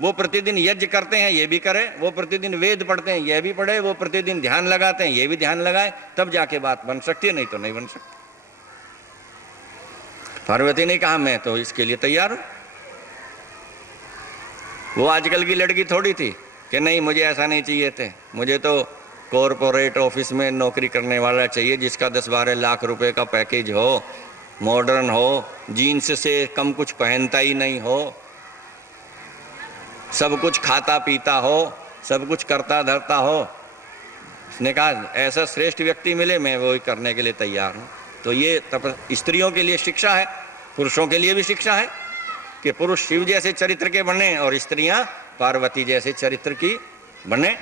वो प्रतिदिन यज्ञ करते हैं, ये भी करे, वो प्रतिदिन वेद पढ़ते हैं, यह भी पढ़े, वो प्रतिदिन ध्यान लगाते हैं, ये भी ध्यान लगाए, तब जाके बात बन सकती है, नहीं तो नहीं बन सकती। पार्वती ने कहा मैं तो इसके लिए तैयार हूं। वो आजकल की लड़की थोड़ी थी कि नहीं मुझे ऐसा नहीं चाहिए थे, मुझे तो कॉरपोरेट ऑफिस में नौकरी करने वाला चाहिए जिसका 10-12 लाख रुपए का पैकेज हो, मॉडर्न हो, जीन्स से कम कुछ पहनता ही नहीं हो, सब कुछ खाता पीता हो, सब कुछ करता धरता हो। उसने कहा ऐसा श्रेष्ठ व्यक्ति मिले मैं वो करने के लिए तैयार हूँ। तो ये स्त्रियों के लिए शिक्षा है, पुरुषों के लिए भी शिक्षा है कि पुरुष शिव जैसे चरित्र के बने और स्त्रियां पार्वती जैसे चरित्र की बने।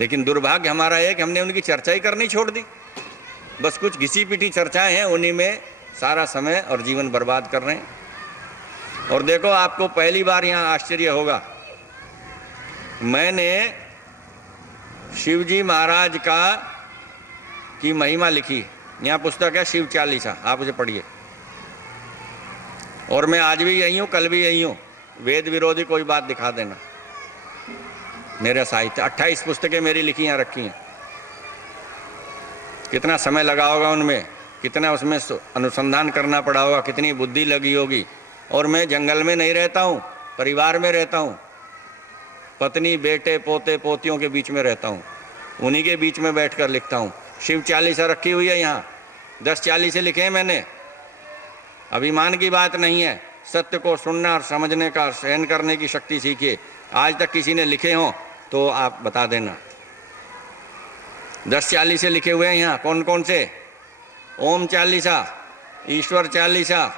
लेकिन दुर्भाग्य हमारा है कि हमने उनकी चर्चा ही करनी छोड़ दी। बस कुछ घिसी पिटी चर्चाएं हैं, उन्हीं में सारा समय और जीवन बर्बाद कर रहे हैं। और देखो आपको पहली बार यहाँ आश्चर्य होगा, मैंने शिवजी महाराज का की महिमा लिखी। यहाँ पुस्तक है शिव चालीसा, आप उसे पढ़िए। और मैं आज भी यही हूँ, कल भी यही हूँ। वेद विरोधी कोई बात दिखा देना। मेरा साहित्य 28 पुस्तकें मेरी लिखी यहाँ रखी हैं। कितना समय लगा होगा उनमें, कितना उसमें अनुसंधान करना पड़ा होगा, कितनी बुद्धि लगी होगी। और मैं जंगल में नहीं रहता हूँ, परिवार में रहता हूँ, पत्नी बेटे पोते पोतियों के बीच में रहता हूँ, उन्हीं के बीच में बैठकर लिखता हूँ। शिव चालीसा रखी हुई है यहाँ, 10 चालीसे लिखे हैं मैंने। अभिमान की बात नहीं है, सत्य को सुनना और समझने का, सहन करने की शक्ति सीखिए। आज तक किसी ने लिखे हों तो आप बता देना। 10 चालीसे लिखे हुए हैं यहाँ। कौन कौन से? ओम चालीसा, ईश्वर चालीसा,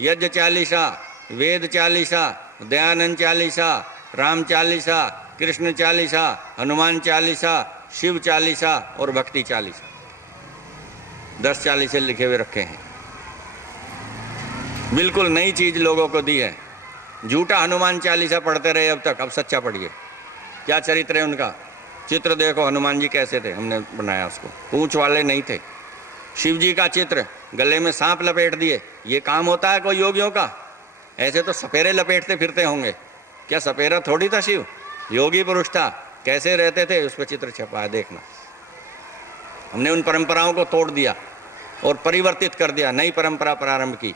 यज्ञ चालीसा, वेद चालीसा, दयानंद चालीसा, राम चालीसा, कृष्ण चालीसा, हनुमान चालीसा, शिव चालीसा और भक्ति चालीसा। 10 चालीसे लिखे हुए रखे हैं। बिल्कुल नई चीज लोगों को दी है। झूठा हनुमान चालीसा पढ़ते रहे अब तक, अब सच्चा पढ़िए। क्या चरित्र है उनका, चित्र देखो। हनुमान जी कैसे थे, हमने बनाया उसको, पूंछ वाले नहीं थे। शिव जी का चित्र, गले में सांप लपेट दिए। ये काम होता है कोई योगियों का? ऐसे तो सपेरे लपेटते फिरते होंगे। क्या सपेरा थोड़ी था शिव? योगी पुरुष था। कैसे रहते थे उस पर चित्र छपा है, देखना। हमने उन परंपराओं को तोड़ दिया और परिवर्तित कर दिया, नई परंपरा प्रारंभ की।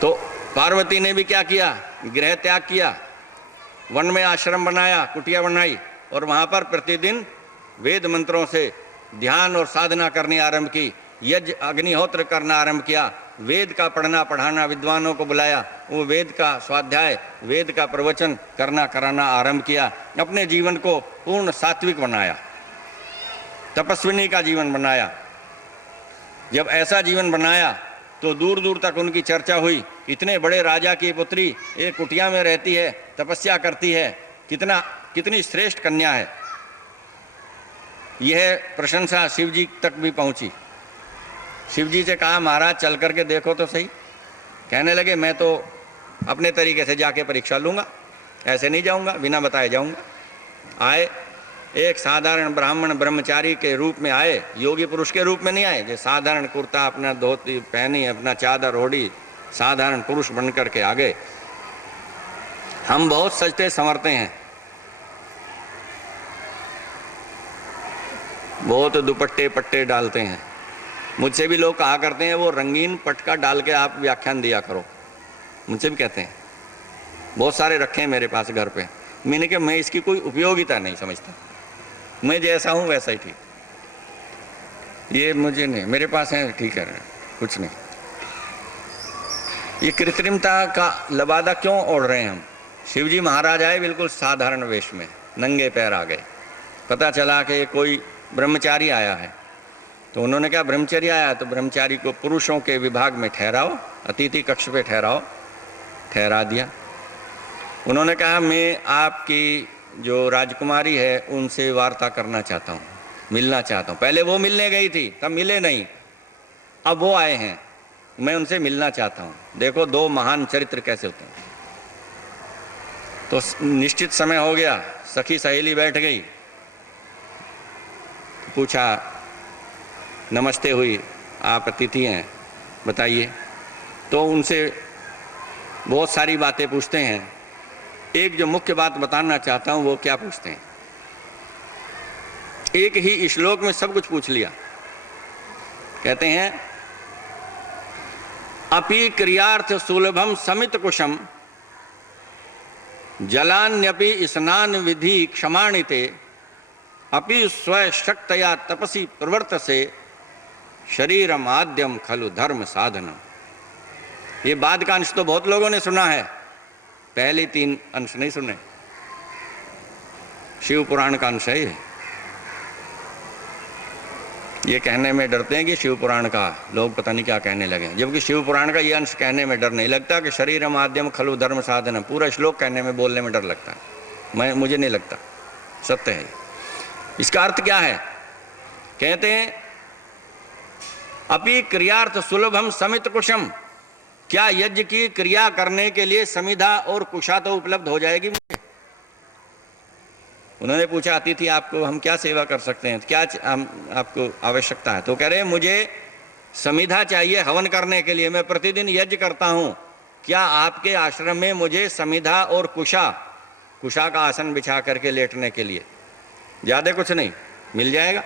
तो पार्वती ने भी क्या किया? गृह त्याग किया, वन में आश्रम बनाया, कुटिया बनाई और वहां पर प्रतिदिन वेद मंत्रों से ध्यान और साधना करनी आरंभ की। यज्ञ अग्निहोत्र करना आरंभ किया। वेद का पढ़ना पढ़ाना, विद्वानों को बुलाया, वो वेद का स्वाध्याय, वेद का प्रवचन करना कराना आरंभ किया। अपने जीवन को पूर्ण सात्विक बनाया, तपस्विनी का जीवन बनाया। जब ऐसा जीवन बनाया तो दूर दूर तक उनकी चर्चा हुई। इतने बड़े राजा की पुत्री एक कुटिया में रहती है, तपस्या करती है, कितनी श्रेष्ठ कन्या है। यह प्रशंसा शिव जी तक भी पहुंची। शिव जी से कहा, महाराज चल करके देखो तो सही। कहने लगे, मैं तो अपने तरीके से जाके परीक्षा लूंगा, ऐसे नहीं जाऊंगा, बिना बताए जाऊंगा। आए, एक साधारण ब्राह्मण ब्रह्मचारी के रूप में आए, योगी पुरुष के रूप में नहीं आए। जो साधारण कुर्ता, अपना धोती पहनी, अपना चादर ओढ़ी, साधारण पुरुष बन करके आ गए। हम बहुत सजते संवरते हैं, बहुत दुपट्टे पट्टे डालते हैं। मुझसे भी लोग कहा करते हैं, वो रंगीन पटका डाल के आप व्याख्यान दिया करो। मुझसे भी कहते हैं, बहुत सारे रखे हैं मेरे पास घर पे। मैंने कहा, मैं इसकी कोई उपयोगिता नहीं समझता, मैं जैसा हूं वैसा ही ठीक। ये मुझे नहीं, मेरे पास है, ठीक है, कुछ नहीं। ये कृत्रिमता का लबादा क्यों ओढ़ रहे हैं हम? शिवजी महाराज आए बिल्कुल साधारण वेश में, नंगे पैर आ गए। पता चला कि कोई ब्रह्मचारी आया है, तो उन्होंने कहा ब्रह्मचारी आया तो ब्रह्मचारी को पुरुषों के विभाग में ठहराओ, अतिथि कक्ष पे ठहराओ। ठहरा दिया। उन्होंने कहा, मैं आपकी जो राजकुमारी है उनसे वार्ता करना चाहता हूँ, मिलना चाहता हूँ। पहले वो मिलने गई थी, तब मिले नहीं, अब वो आए हैं, मैं उनसे मिलना चाहता हूँ। देखो 2 महान चरित्र कैसे होते हैं। तो निश्चित समय हो गया, सखी सहेली बैठ गई, पूछा, नमस्ते हुई, आप अतिथि हैं, बताइए। तो उनसे बहुत सारी बातें पूछते हैं। एक जो मुख्य बात बताना चाहता हूं वो क्या पूछते हैं, एक ही श्लोक में सब कुछ पूछ लिया। कहते हैं, अपि क्रियार्थ सुलभम समित कुशम जलान्यपि स्नान विधि क्षमाणिते अपि स्वशक्तया तपसी प्रवर्तसे शरीरम आद्यम खलु धर्म साधनम। ये बाद का अंश तो बहुत लोगों ने सुना है, पहले 3 अंश नहीं सुने। शिव पुराण का अंश है ये कहने में डरते हैं कि शिव पुराण का लोग पता नहीं क्या कहने लगे, जबकि शिव पुराण का ये अंश कहने में डर नहीं लगता कि शरीर माध्यम खलु धर्म साधन। पूरा श्लोक कहने में, बोलने में डर लगता है। मुझे नहीं लगता, सत्य है। इसका अर्थ क्या है? कहते हैं, अपि क्रियार्थ सुलभम समित कुशम। क्या यज्ञ की क्रिया करने के लिए समिधा और कुशा तो उपलब्ध हो जाएगी मुझे? उन्होंने पूछा, अतिथि आपको हम क्या सेवा कर सकते हैं, क्या आपको आवश्यकता है? तो कह रहे हैं मुझे समिधा चाहिए हवन करने के लिए, मैं प्रतिदिन यज्ञ करता हूँ, क्या आपके आश्रम में मुझे समिधा और कुशा का आसन बिछा करके लेटने के लिए, ज़्यादा कुछ नहीं, मिल जाएगा?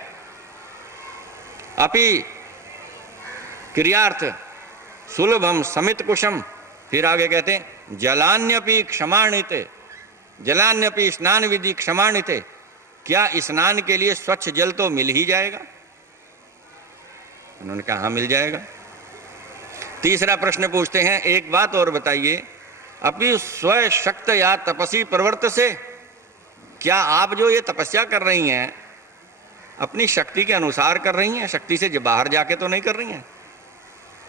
अपि क्रियार्थ सुलभम समित कुशम, फिर आगे कहते हैं जलान्यपि क्षमाणिते, जलान्यपि स्नान विधि क्षमाणिते, क्या स्नान के लिए स्वच्छ जल तो मिल ही जाएगा? उन्होंने कहा हाँ मिल जाएगा। तीसरा प्रश्न पूछते हैं, एक बात और बताइए, अपनी स्वशक्त या तपसी प्रवृत्त से, क्या आप जो ये तपस्या कर रही हैं अपनी शक्ति के अनुसार कर रही हैं, शक्ति से बाहर जाके तो नहीं कर रही हैं?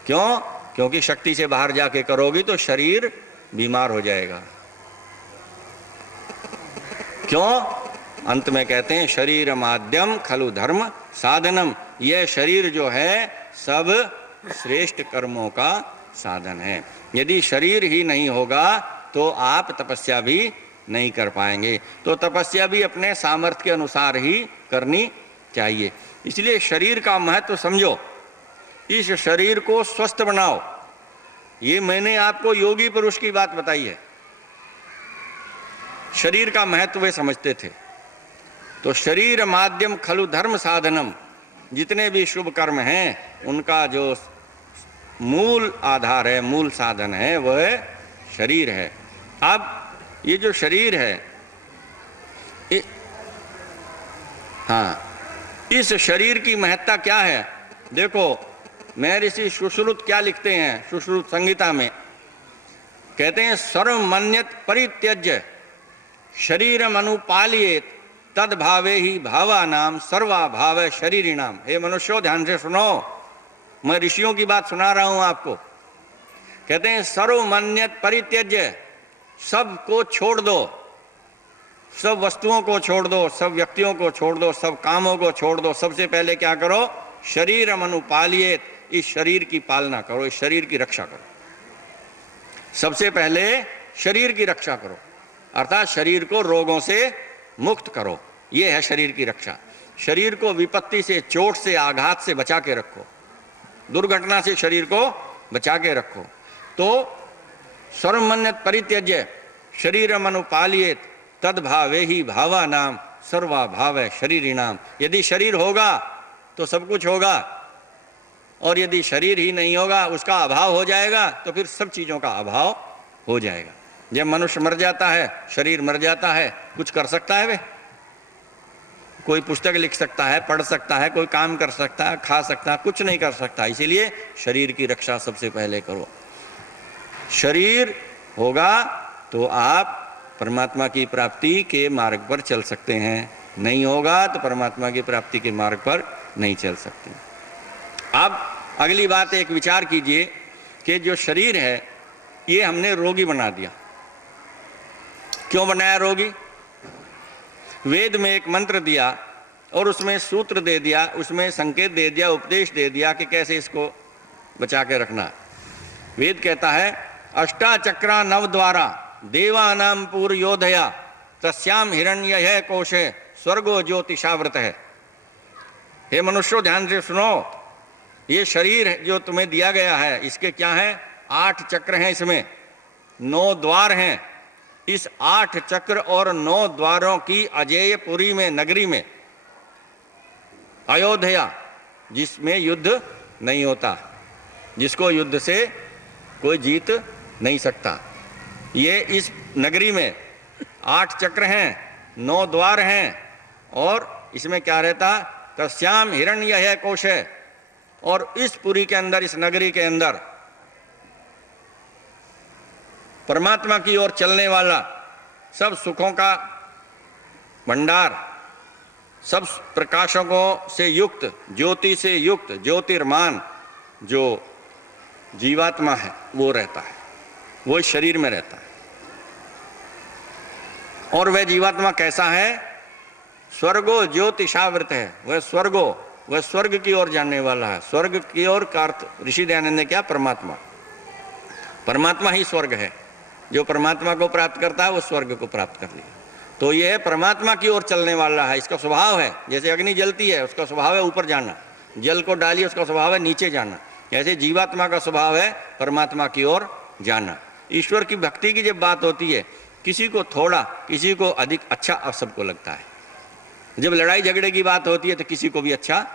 क्यों? क्योंकि शक्ति से बाहर जाके करोगी तो शरीर बीमार हो जाएगा। क्यों? अंत में कहते हैं शरीर माध्यम खलु धर्म साधनम, यह शरीर जो है सब श्रेष्ठ कर्मों का साधन है। यदि शरीर ही नहीं होगा तो आप तपस्या भी नहीं कर पाएंगे। तो तपस्या भी अपने सामर्थ्य के अनुसार ही करनी चाहिए। इसलिए शरीर का महत्व समझो, इस शरीर को स्वस्थ बनाओ। ये मैंने आपको योगी पुरुष की बात बताई है, शरीर का महत्व वे समझते थे। तो शरीर माध्यम खलु धर्म साधनम, जितने भी शुभ कर्म हैं उनका जो मूल आधार है, मूल साधन है, वह शरीर है। अब ये जो शरीर है, इस शरीर की महत्ता क्या है? देखो महर्षि सुश्रुत क्या लिखते हैं, सुश्रुत संहिता में कहते हैं सर्वमन्यत परित्यज्य शरीरम अनुपालियेत तद भावे ही भावानाम सर्वा भाव शरीरिणाम। हे मनुष्यों ध्यान से सुनो, मैं ऋषियों की बात सुना रहा हूं आपको। कहते हैं सर्वमन्यत परित्यज्य, सबको छोड़ दो, सब वस्तुओं को छोड़ दो, सब व्यक्तियों को छोड़ दो, सब कामों को छोड़ दो। सबसे पहले क्या करो? शरीरम अनुपालियेत, इस शरीर की पालना करो, इस शरीर की रक्षा करो। सबसे पहले शरीर की रक्षा करो, अर्थात शरीर को रोगों से मुक्त करो, यह है शरीर की रक्षा। शरीर को विपत्ति से, चोट से, आघात से बचा के रखो, दुर्घटना से शरीर को बचा के रखो। तो सर्वमन्यत परित्यज्य शरीरम अनुपालियेत तद भावे ही भावा नाम सर्वा भाव शरीरिणाम। यदि शरीर होगा तो सब कुछ होगा, और यदि शरीर ही नहीं होगा, उसका अभाव हो जाएगा, तो फिर सब चीज़ों का अभाव हो जाएगा। जब मनुष्य मर जाता है, शरीर मर जाता है, कुछ कर सकता है वे? कोई पुस्तक लिख सकता है, पढ़ सकता है, कोई काम कर सकता है, खा सकता है, कुछ नहीं कर सकता। इसीलिए शरीर की रक्षा सबसे पहले करो। शरीर होगा तो आप परमात्मा की प्राप्ति के मार्ग पर चल सकते हैं, नहीं होगा तो परमात्मा की प्राप्ति के मार्ग पर नहीं चल सकते। अब अगली बात, एक विचार कीजिए कि जो शरीर है ये हमने रोगी बना दिया। क्यों बनाया रोगी? वेद में एक मंत्र दिया और उसमें सूत्र दे दिया, उसमें संकेत दे दिया, उपदेश दे दिया कि कैसे इसको बचा के रखना। वेद कहता है अष्टाचक्रा नवद्वारा देवानाम पूर्योधया तस्याम हिरण्यः कोशे स्वर्गो ज्योतिषावृत है। हे मनुष्यों ध्यान से सुनो, ये शरीर जो तुम्हें दिया गया है, इसके क्या है? 8 चक्र हैं, इसमें 9 द्वार हैं। इस 8 चक्र और 9 द्वारों की अजेयपुरी में, नगरी में, अयोध्या, जिसमें युद्ध नहीं होता, जिसको युद्ध से कोई जीत नहीं सकता, ये इस नगरी में 8 चक्र हैं, 9 द्वार हैं, और इसमें क्या रहता? तस्याम हिरण्यः कोश है। और इस पुरी के अंदर, इस नगरी के अंदर परमात्मा की ओर चलने वाला सब सुखों का भंडार, सब प्रकाशकों से युक्त, ज्योति से युक्त, ज्योतिर्मान जो जीवात्मा है वो रहता है, वो इस शरीर में रहता है। और वह जीवात्मा कैसा है? स्वर्गो ज्योतिषावृत है। वह स्वर्ग की ओर जाने वाला है। स्वर्ग की ओर का अर्थ ऋषि दयानंद ने क्या? परमात्मा। परमात्मा ही स्वर्ग है। जो परमात्मा को प्राप्त करता है वो स्वर्ग को प्राप्त कर लिया। तो यह परमात्मा की ओर चलने वाला है, इसका स्वभाव है। जैसे अग्नि जलती है, उसका स्वभाव है ऊपर जाना, जल को डालिए, उसका स्वभाव है नीचे जाना। ऐसे जीवात्मा का स्वभाव है परमात्मा की ओर जाना। ईश्वर की भक्ति की जब बात होती है, किसी को थोड़ा, किसी को अधिक अच्छा सबको लगता है। जब लड़ाई झगड़े की बात होती है तो किसी को भी अच्छा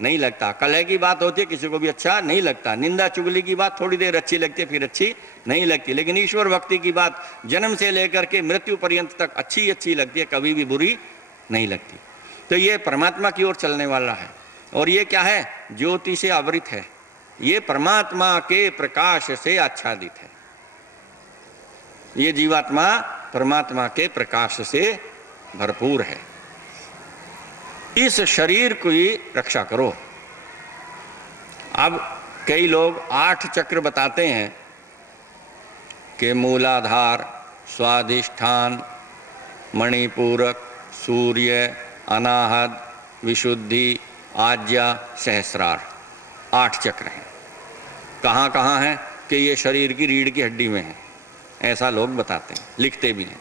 नहीं लगता, कलह की बात होती है किसी को भी अच्छा नहीं लगता, निंदा चुगली की बात थोड़ी देर अच्छी लगती है, फिर अच्छी नहीं लगती। लेकिन ईश्वर भक्ति की बात जन्म से लेकर के मृत्यु पर्यंत तक अच्छी लगती है, कभी भी बुरी नहीं लगती। तो ये परमात्मा की ओर चलने वाला है। और ये क्या है? ज्योति से आवृत है, ये परमात्मा के प्रकाश से आच्छादित है। ये जीवात्मा परमात्मा के प्रकाश से भरपूर है। इस शरीर की रक्षा करो। अब कई लोग 8 चक्र बताते हैं कि मूलाधार, स्वाधिष्ठान, मणिपूरक, सूर्य, अनाहत, विशुद्धि, आज्ञा, सहस्रार, 8 चक्र हैं। कहाँ कहाँ हैं? कि ये शरीर की रीढ़ की हड्डी में है, ऐसा लोग बताते हैं, लिखते भी हैं।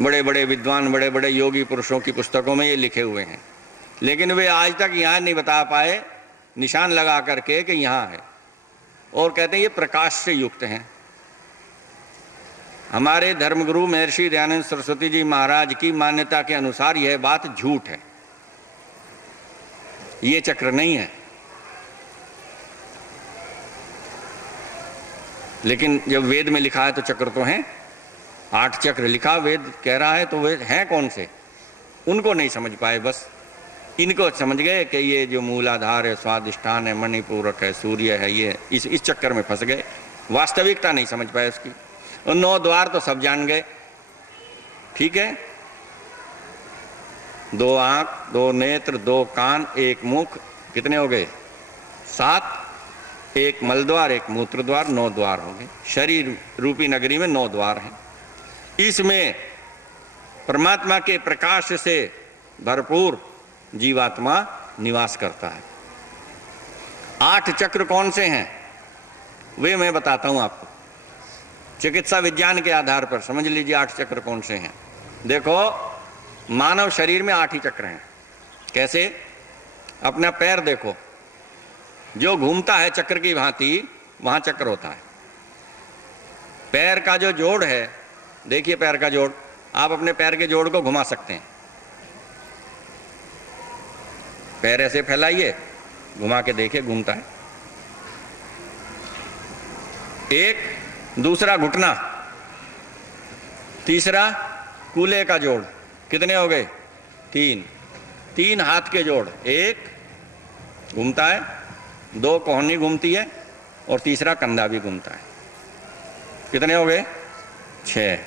बड़े बड़े विद्वान, बड़े बड़े योगी पुरुषों की पुस्तकों में ये लिखे हुए हैं, लेकिन वे आज तक यहाँ नहीं बता पाए निशान लगा करके कि यहाँ है, और कहते हैं ये प्रकाश से युक्त हैं। हमारे धर्मगुरु महर्षि दयानंद सरस्वती जी महाराज की मान्यता के अनुसार यह बात झूठ है, ये चक्र नहीं है। लेकिन जब वेद में लिखा है तो चक्र तो हैं, 8 चक्र लिखा, वेद कह रहा है, तो वे हैं कौन से? उनको नहीं समझ पाए, बस इनको समझ गए कि ये जो मूलाधार है, स्वाधिष्ठान है, मणिपूरक है, सूर्य है, ये इस चक्कर में फंस गए। वास्तविकता नहीं समझ पाए उसकी। और 9 द्वार तो सब जान गए, ठीक है, 2 आंख, 2 नेत्र, 2 कान, 1 मुख, कितने हो गए? 7, 1 मल द्वार, 1 मूत्र द्वार, 9 द्वार हो गए। शरीर रूपी नगरी में 9 द्वार हैं। इसमें परमात्मा के प्रकाश से भरपूर जीवात्मा निवास करता है। 8 चक्र कौन से हैं वे मैं बताता हूं आपको, चिकित्सा विज्ञान के आधार पर समझ लीजिए 8 चक्र कौन से हैं। देखो, मानव शरीर में 8 ही चक्र हैं। कैसे? अपना पैर देखो, जो घूमता है चक्र की भांति, वहां चक्र होता है। पैर का जो जोड़ है, देखिए पैर का जोड़, आप अपने पैर के जोड़ को घुमा सकते हैं। पैर ऐसे फैलाइए, घुमा के देखिए, घूमता है। एक, दूसरा घुटना, तीसरा कूल्हे का जोड़, कितने हो गए? 3 हाथ के जोड़, एक घूमता है, 2 कोहनी घूमती है, और तीसरा कंधा भी घूमता है। कितने हो गए? 6।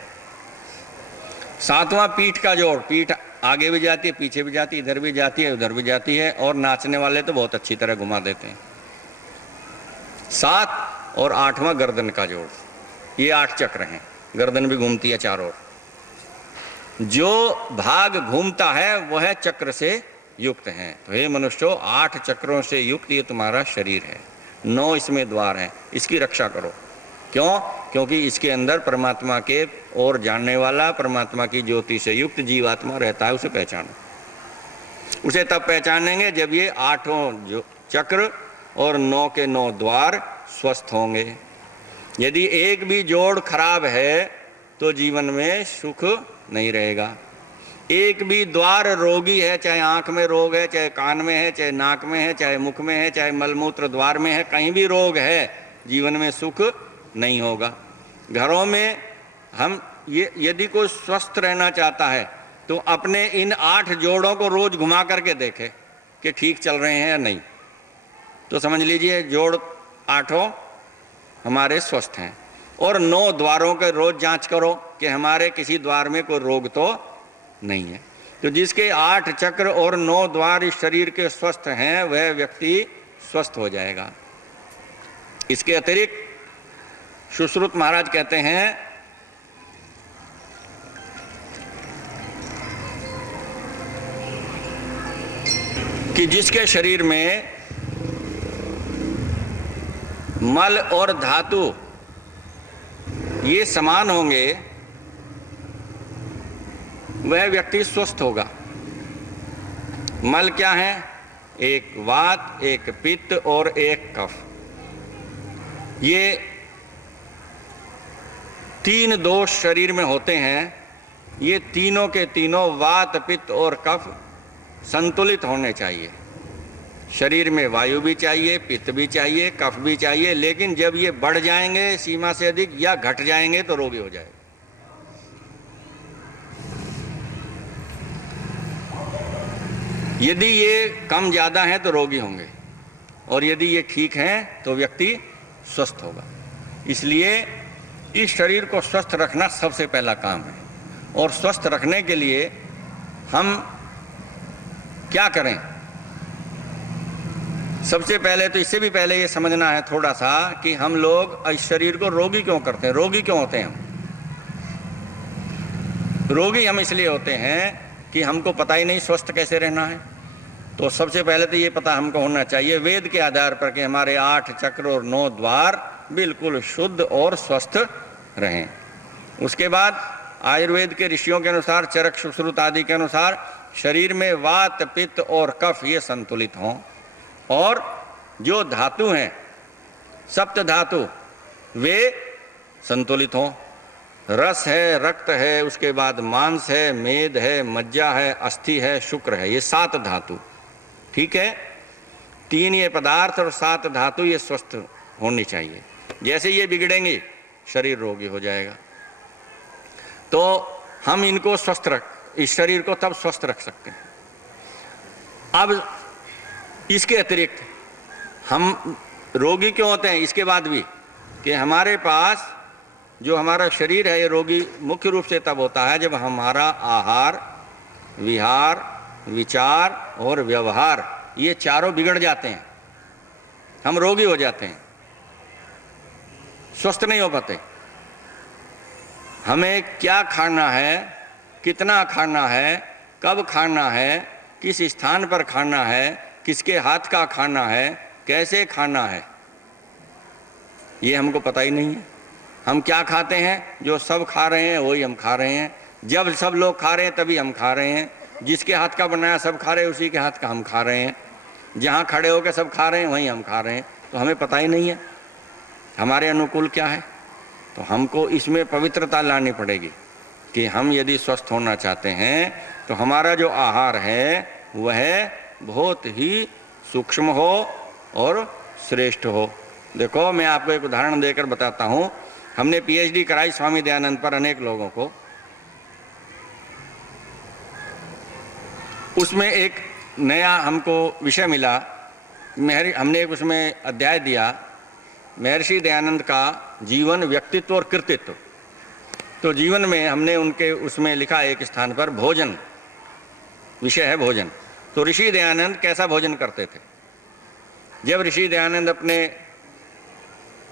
7वां पीठ का जोड़, पीठ आगे भी जाती है, पीछे भी जाती है, इधर भी जाती है, उधर भी जाती है, और नाचने वाले तो बहुत अच्छी तरह घुमा देते हैं। 7 और 8वां गर्दन का जोड़, ये 8 चक्र हैं। गर्दन भी घूमती है चारों ओर। जो भाग घूमता है वह चक्र से युक्त है। तो हे मनुष्यों, 8 चक्रों से युक्त ये तुम्हारा शरीर है। 9 इसमें द्वार हैं, इसकी रक्षा करो। क्यों? क्योंकि इसके अंदर परमात्मा के ओर जानने वाला, परमात्मा की ज्योति से युक्त जीवात्मा रहता है। उसे पहचानो। उसे तब पहचानेंगे जब ये 8 चक्र और 9 के 9 द्वार स्वस्थ होंगे। यदि एक भी जोड़ खराब है तो जीवन में सुख नहीं रहेगा। एक भी द्वार रोगी है, चाहे आंख में रोग है, चाहे कान में है, चाहे नाक में है, चाहे मुख में है, चाहे मलमूत्र द्वार में है, कहीं भी रोग है, जीवन में सुख नहीं होगा। घरों में हम ये यदि कोई स्वस्थ रहना चाहता है तो अपने इन 8 जोड़ों को रोज घुमा करके देखे कि ठीक चल रहे हैं या नहीं, तो समझ लीजिए जोड़ 8 हमारे स्वस्थ हैं। और 9 द्वारों के रोज जांच करो कि हमारे किसी द्वार में कोई रोग तो नहीं है। तो जिसके 8 चक्र और 9 द्वार इस शरीर के स्वस्थ हैं, वह व्यक्ति स्वस्थ हो जाएगा। इसके अतिरिक्त सुश्रुत महाराज कहते हैं कि जिसके शरीर में मल और धातु ये समान होंगे, वह व्यक्ति स्वस्थ होगा। मल क्या है? एक वात, एक पित्त और एक कफ। ये 3 दोष शरीर में होते हैं। ये तीनों के तीनों वात, पित्त और कफ संतुलित होने चाहिए। शरीर में वायु भी चाहिए, पित्त भी चाहिए, कफ भी चाहिए, लेकिन जब ये बढ़ जाएंगे सीमा से अधिक या घट जाएंगे तो रोगी हो जाएगा। यदि ये कम ज्यादा है तो रोगी होंगे, और यदि ये ठीक हैं तो व्यक्ति स्वस्थ होगा। इसलिए इस शरीर को स्वस्थ रखना सबसे पहला काम है। और स्वस्थ रखने के लिए हम क्या करें? सबसे पहले तो इससे भी पहले ये समझना है थोड़ा सा कि हम लोग इस शरीर को रोगी क्यों करते हैं। रोगी क्यों होते हैं हम? रोगी हम इसलिए होते हैं कि हमको पता ही नहीं स्वस्थ कैसे रहना है। तो सबसे पहले तो ये पता हमको होना चाहिए वेद के आधार पर कि हमारे 8 चक्र और 9 द्वार बिल्कुल शुद्ध और स्वस्थ रहें। उसके बाद आयुर्वेद के ऋषियों के अनुसार, चरक सुश्रुत आदि के अनुसार शरीर में वात, पित्त और कफ ये संतुलित हों, और जो धातु हैं, सप्त धातु, वे संतुलित हों। रस है, रक्त है, उसके बाद मांस है, मेद है, मज्जा है, अस्थि है, शुक्र है, ये 7 धातु। ठीक है, 3 ये पदार्थ और 7 धातु ये स्वस्थ होनी चाहिए। जैसे ये बिगड़ेंगे शरीर रोगी हो जाएगा। तो हम इनको स्वस्थ इस शरीर को तब स्वस्थ रख सकते हैं। अब इसके अतिरिक्त हम रोगी क्यों होते हैं इसके बाद भी, कि हमारे पास जो हमारा शरीर है ये रोगी मुख्य रूप से तब होता है जब हमारा आहार, विहार, विचार और व्यवहार ये चारों बिगड़ जाते हैं। हम रोगी हो जाते हैं, स्वस्थ नहीं हो पाते। हमें क्या खाना है, कितना खाना है, कब खाना है, किस स्थान पर खाना है, किसके हाथ का खाना है, कैसे खाना है, ये हमको पता ही नहीं है। हम क्या खाते हैं? जो सब खा रहे हैं वही हम खा रहे हैं। जब सब लोग खा रहे हैं तभी हम खा रहे हैं। जिसके हाथ का बनाया सब खा रहे हैं, उसी के हाथ का हम खा रहे हैं। जहाँ खड़े होकर सब खा रहे हैं वहीं हम खा रहे हैं। तो हमें पता ही नहीं है हमारे अनुकूल क्या है। तो हमको इसमें पवित्रता लानी पड़ेगी कि हम यदि स्वस्थ होना चाहते हैं तो हमारा जो आहार है वह बहुत ही सूक्ष्म हो और श्रेष्ठ हो। देखो, मैं आपको एक उदाहरण देकर बताता हूँ। हमने पीएचडी कराई स्वामी दयानंद पर अनेक लोगों को। उसमें एक नया हमको विषय मिला। हमने एक उसमें अध्याय दिया, महर्षि दयानंद का जीवन, व्यक्तित्व और कृतित्व। तो जीवन में हमने उनके उसमें लिखा एक स्थान पर भोजन, विषय है भोजन। तो ऋषि दयानंद कैसा भोजन करते थे? जब ऋषि दयानंद अपने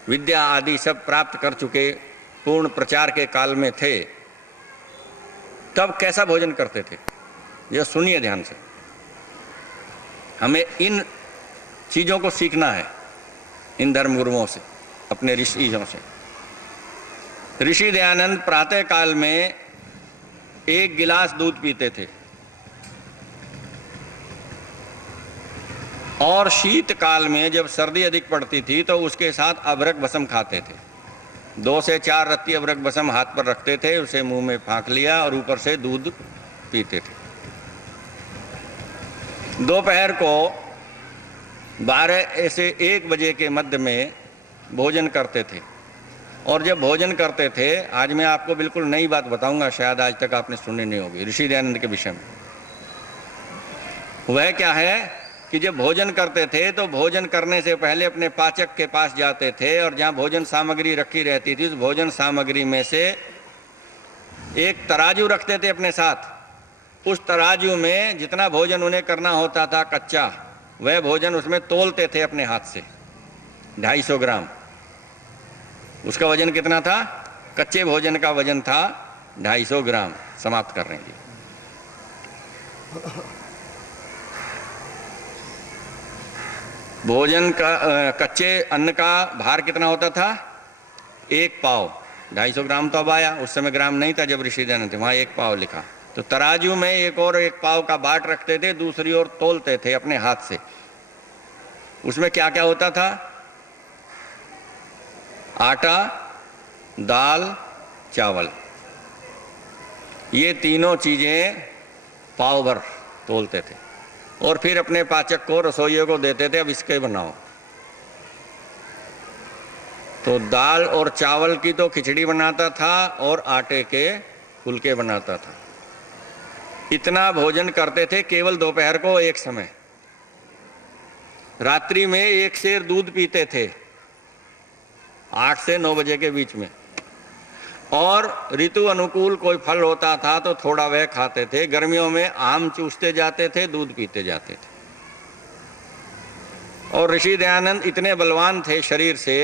विद्या आदि सब प्राप्त कर चुके, पूर्ण प्रचार के काल में थे, तब कैसा भोजन करते थे यह सुनिए ध्यान से। हमें इन चीज़ों को सीखना है इन धर्मगुरुओं से, अपने ऋषियों से। ऋषि दयानंद प्रातः काल में 1 गिलास दूध पीते थे और शीत काल में जब सर्दी अधिक पड़ती थी तो उसके साथ अभ्रक भस्म खाते थे। 2 से 4 रत्ती अभ्रक भस्म हाथ पर रखते थे, उसे मुंह में फाँक लिया और ऊपर से दूध पीते थे। दोपहर को 12 से 1 बजे के मध्य में भोजन करते थे। और जब भोजन करते थे, आज मैं आपको बिल्कुल नई बात बताऊंगा, शायद आज तक आपने सुनी नहीं होगी ऋषि दयानंद के विषय में। वह क्या है कि जब भोजन करते थे तो भोजन करने से पहले अपने पाचक के पास जाते थे और जहाँ भोजन सामग्री रखी रहती थी उस भोजन सामग्री में से एक तराजू रखते थे अपने साथ। उस तराजू में जितना भोजन उन्हें करना होता था कच्चा, वह भोजन उसमें तोलते थे अपने हाथ से। 250 ग्राम उसका वजन कितना था? कच्चे भोजन का वजन था 250 ग्राम। समाप्त कर रहे हैं जी। भोजन का कच्चे अन्न का भार कितना होता था? 1 पाव। 250 ग्राम तो अब आया, उस समय ग्राम नहीं था जब ऋषि दयानंद थे, वहाँ 1 पाव लिखा। तो तराजू में एक और एक पाव का बाट रखते थे, दूसरी ओर तोलते थे अपने हाथ से। उसमें क्या क्या होता था? आटा, दाल, चावल, ये तीनों चीजें पाव भर तोलते थे और फिर अपने पाचक को, रसोइयों को देते थे, अब इसके बनाओ। तो दाल और चावल की तो खिचड़ी बनाता था और आटे के फुलके बनाता था। इतना भोजन करते थे केवल दोपहर को एक समय। रात्रि में 1 सेर दूध पीते थे 8 से 9 बजे के बीच में, और ऋतु अनुकूल कोई फल होता था तो थोड़ा वह खाते थे। गर्मियों में आम चूसते जाते थे, दूध पीते जाते थे। और ऋषि दयानंद इतने बलवान थे शरीर से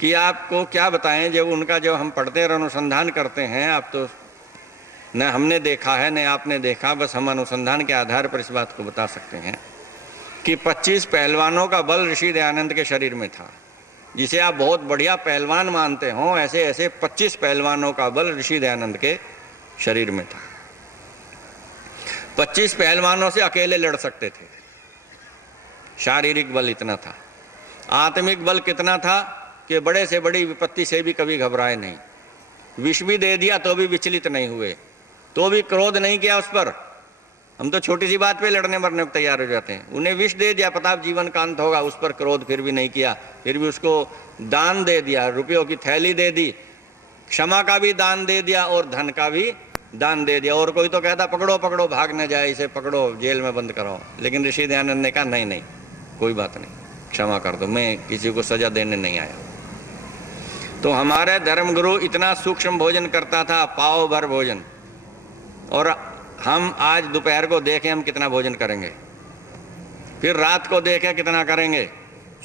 कि आपको क्या बताएं। जब उनका जब हम पढ़ते और अनुसंधान करते हैं, आप तो न हमने देखा है न आपने देखा, बस हम अनुसंधान के आधार पर इस बात को बता सकते हैं कि 25 पहलवानों का बल ऋषि दयानंद के शरीर में था। जिसे आप बहुत बढ़िया पहलवान मानते हो, ऐसे ऐसे 25 पहलवानों का बल ऋषि दयानंद के शरीर में था। 25 पहलवानों से अकेले लड़ सकते थे। शारीरिक बल इतना था। आत्मिक बल कितना था कि बड़े से बड़ी विपत्ति से भी कभी घबराए नहीं। विष भी दे दिया तो भी विचलित नहीं हुए, तो भी क्रोध नहीं किया उस पर। हम तो छोटी सी बात पे लड़ने मरने को तैयार हो जाते हैं। उन्हें विष दे दिया, पता जीवन का अंत होगा, उस पर क्रोध फिर भी नहीं किया। फिर भी उसको दान दे दिया, रुपयों की थैली दे दी, क्षमा का भी दान दे दिया और धन का भी दान दे दिया। और कोई तो कहता पकड़ो पकड़ो, भाग न जाए, इसे पकड़ो, जेल में बंद कराओ। लेकिन ऋषि दयानंद ने कहा नहीं नहीं, कोई बात नहीं, क्षमा कर दो, मैं किसी को सजा देने नहीं आया। तो हमारे धर्मगुरु इतना सूक्ष्म भोजन करता था, पाव भर भोजन। और हम आज दोपहर को देखें हम कितना भोजन करेंगे, फिर रात को देखें कितना करेंगे,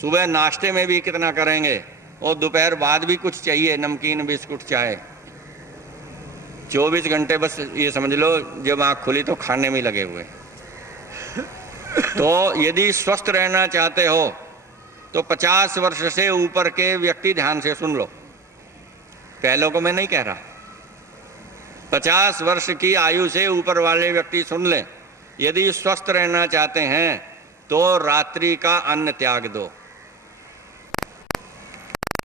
सुबह नाश्ते में भी कितना करेंगे, और दोपहर बाद भी कुछ चाहिए, नमकीन, बिस्कुट, चाय। 24 घंटे बस ये समझ लो, जब आँख खुली तो खाने में लगे हुए। तो यदि स्वस्थ रहना चाहते हो तो 50 वर्ष से ऊपर के व्यक्ति ध्यान से सुन लो। पहलों को मैं नहीं कह रहा, 50 वर्ष की आयु से ऊपर वाले व्यक्ति सुन लें। यदि स्वस्थ रहना चाहते हैं तो रात्रि का अन्न त्याग दो।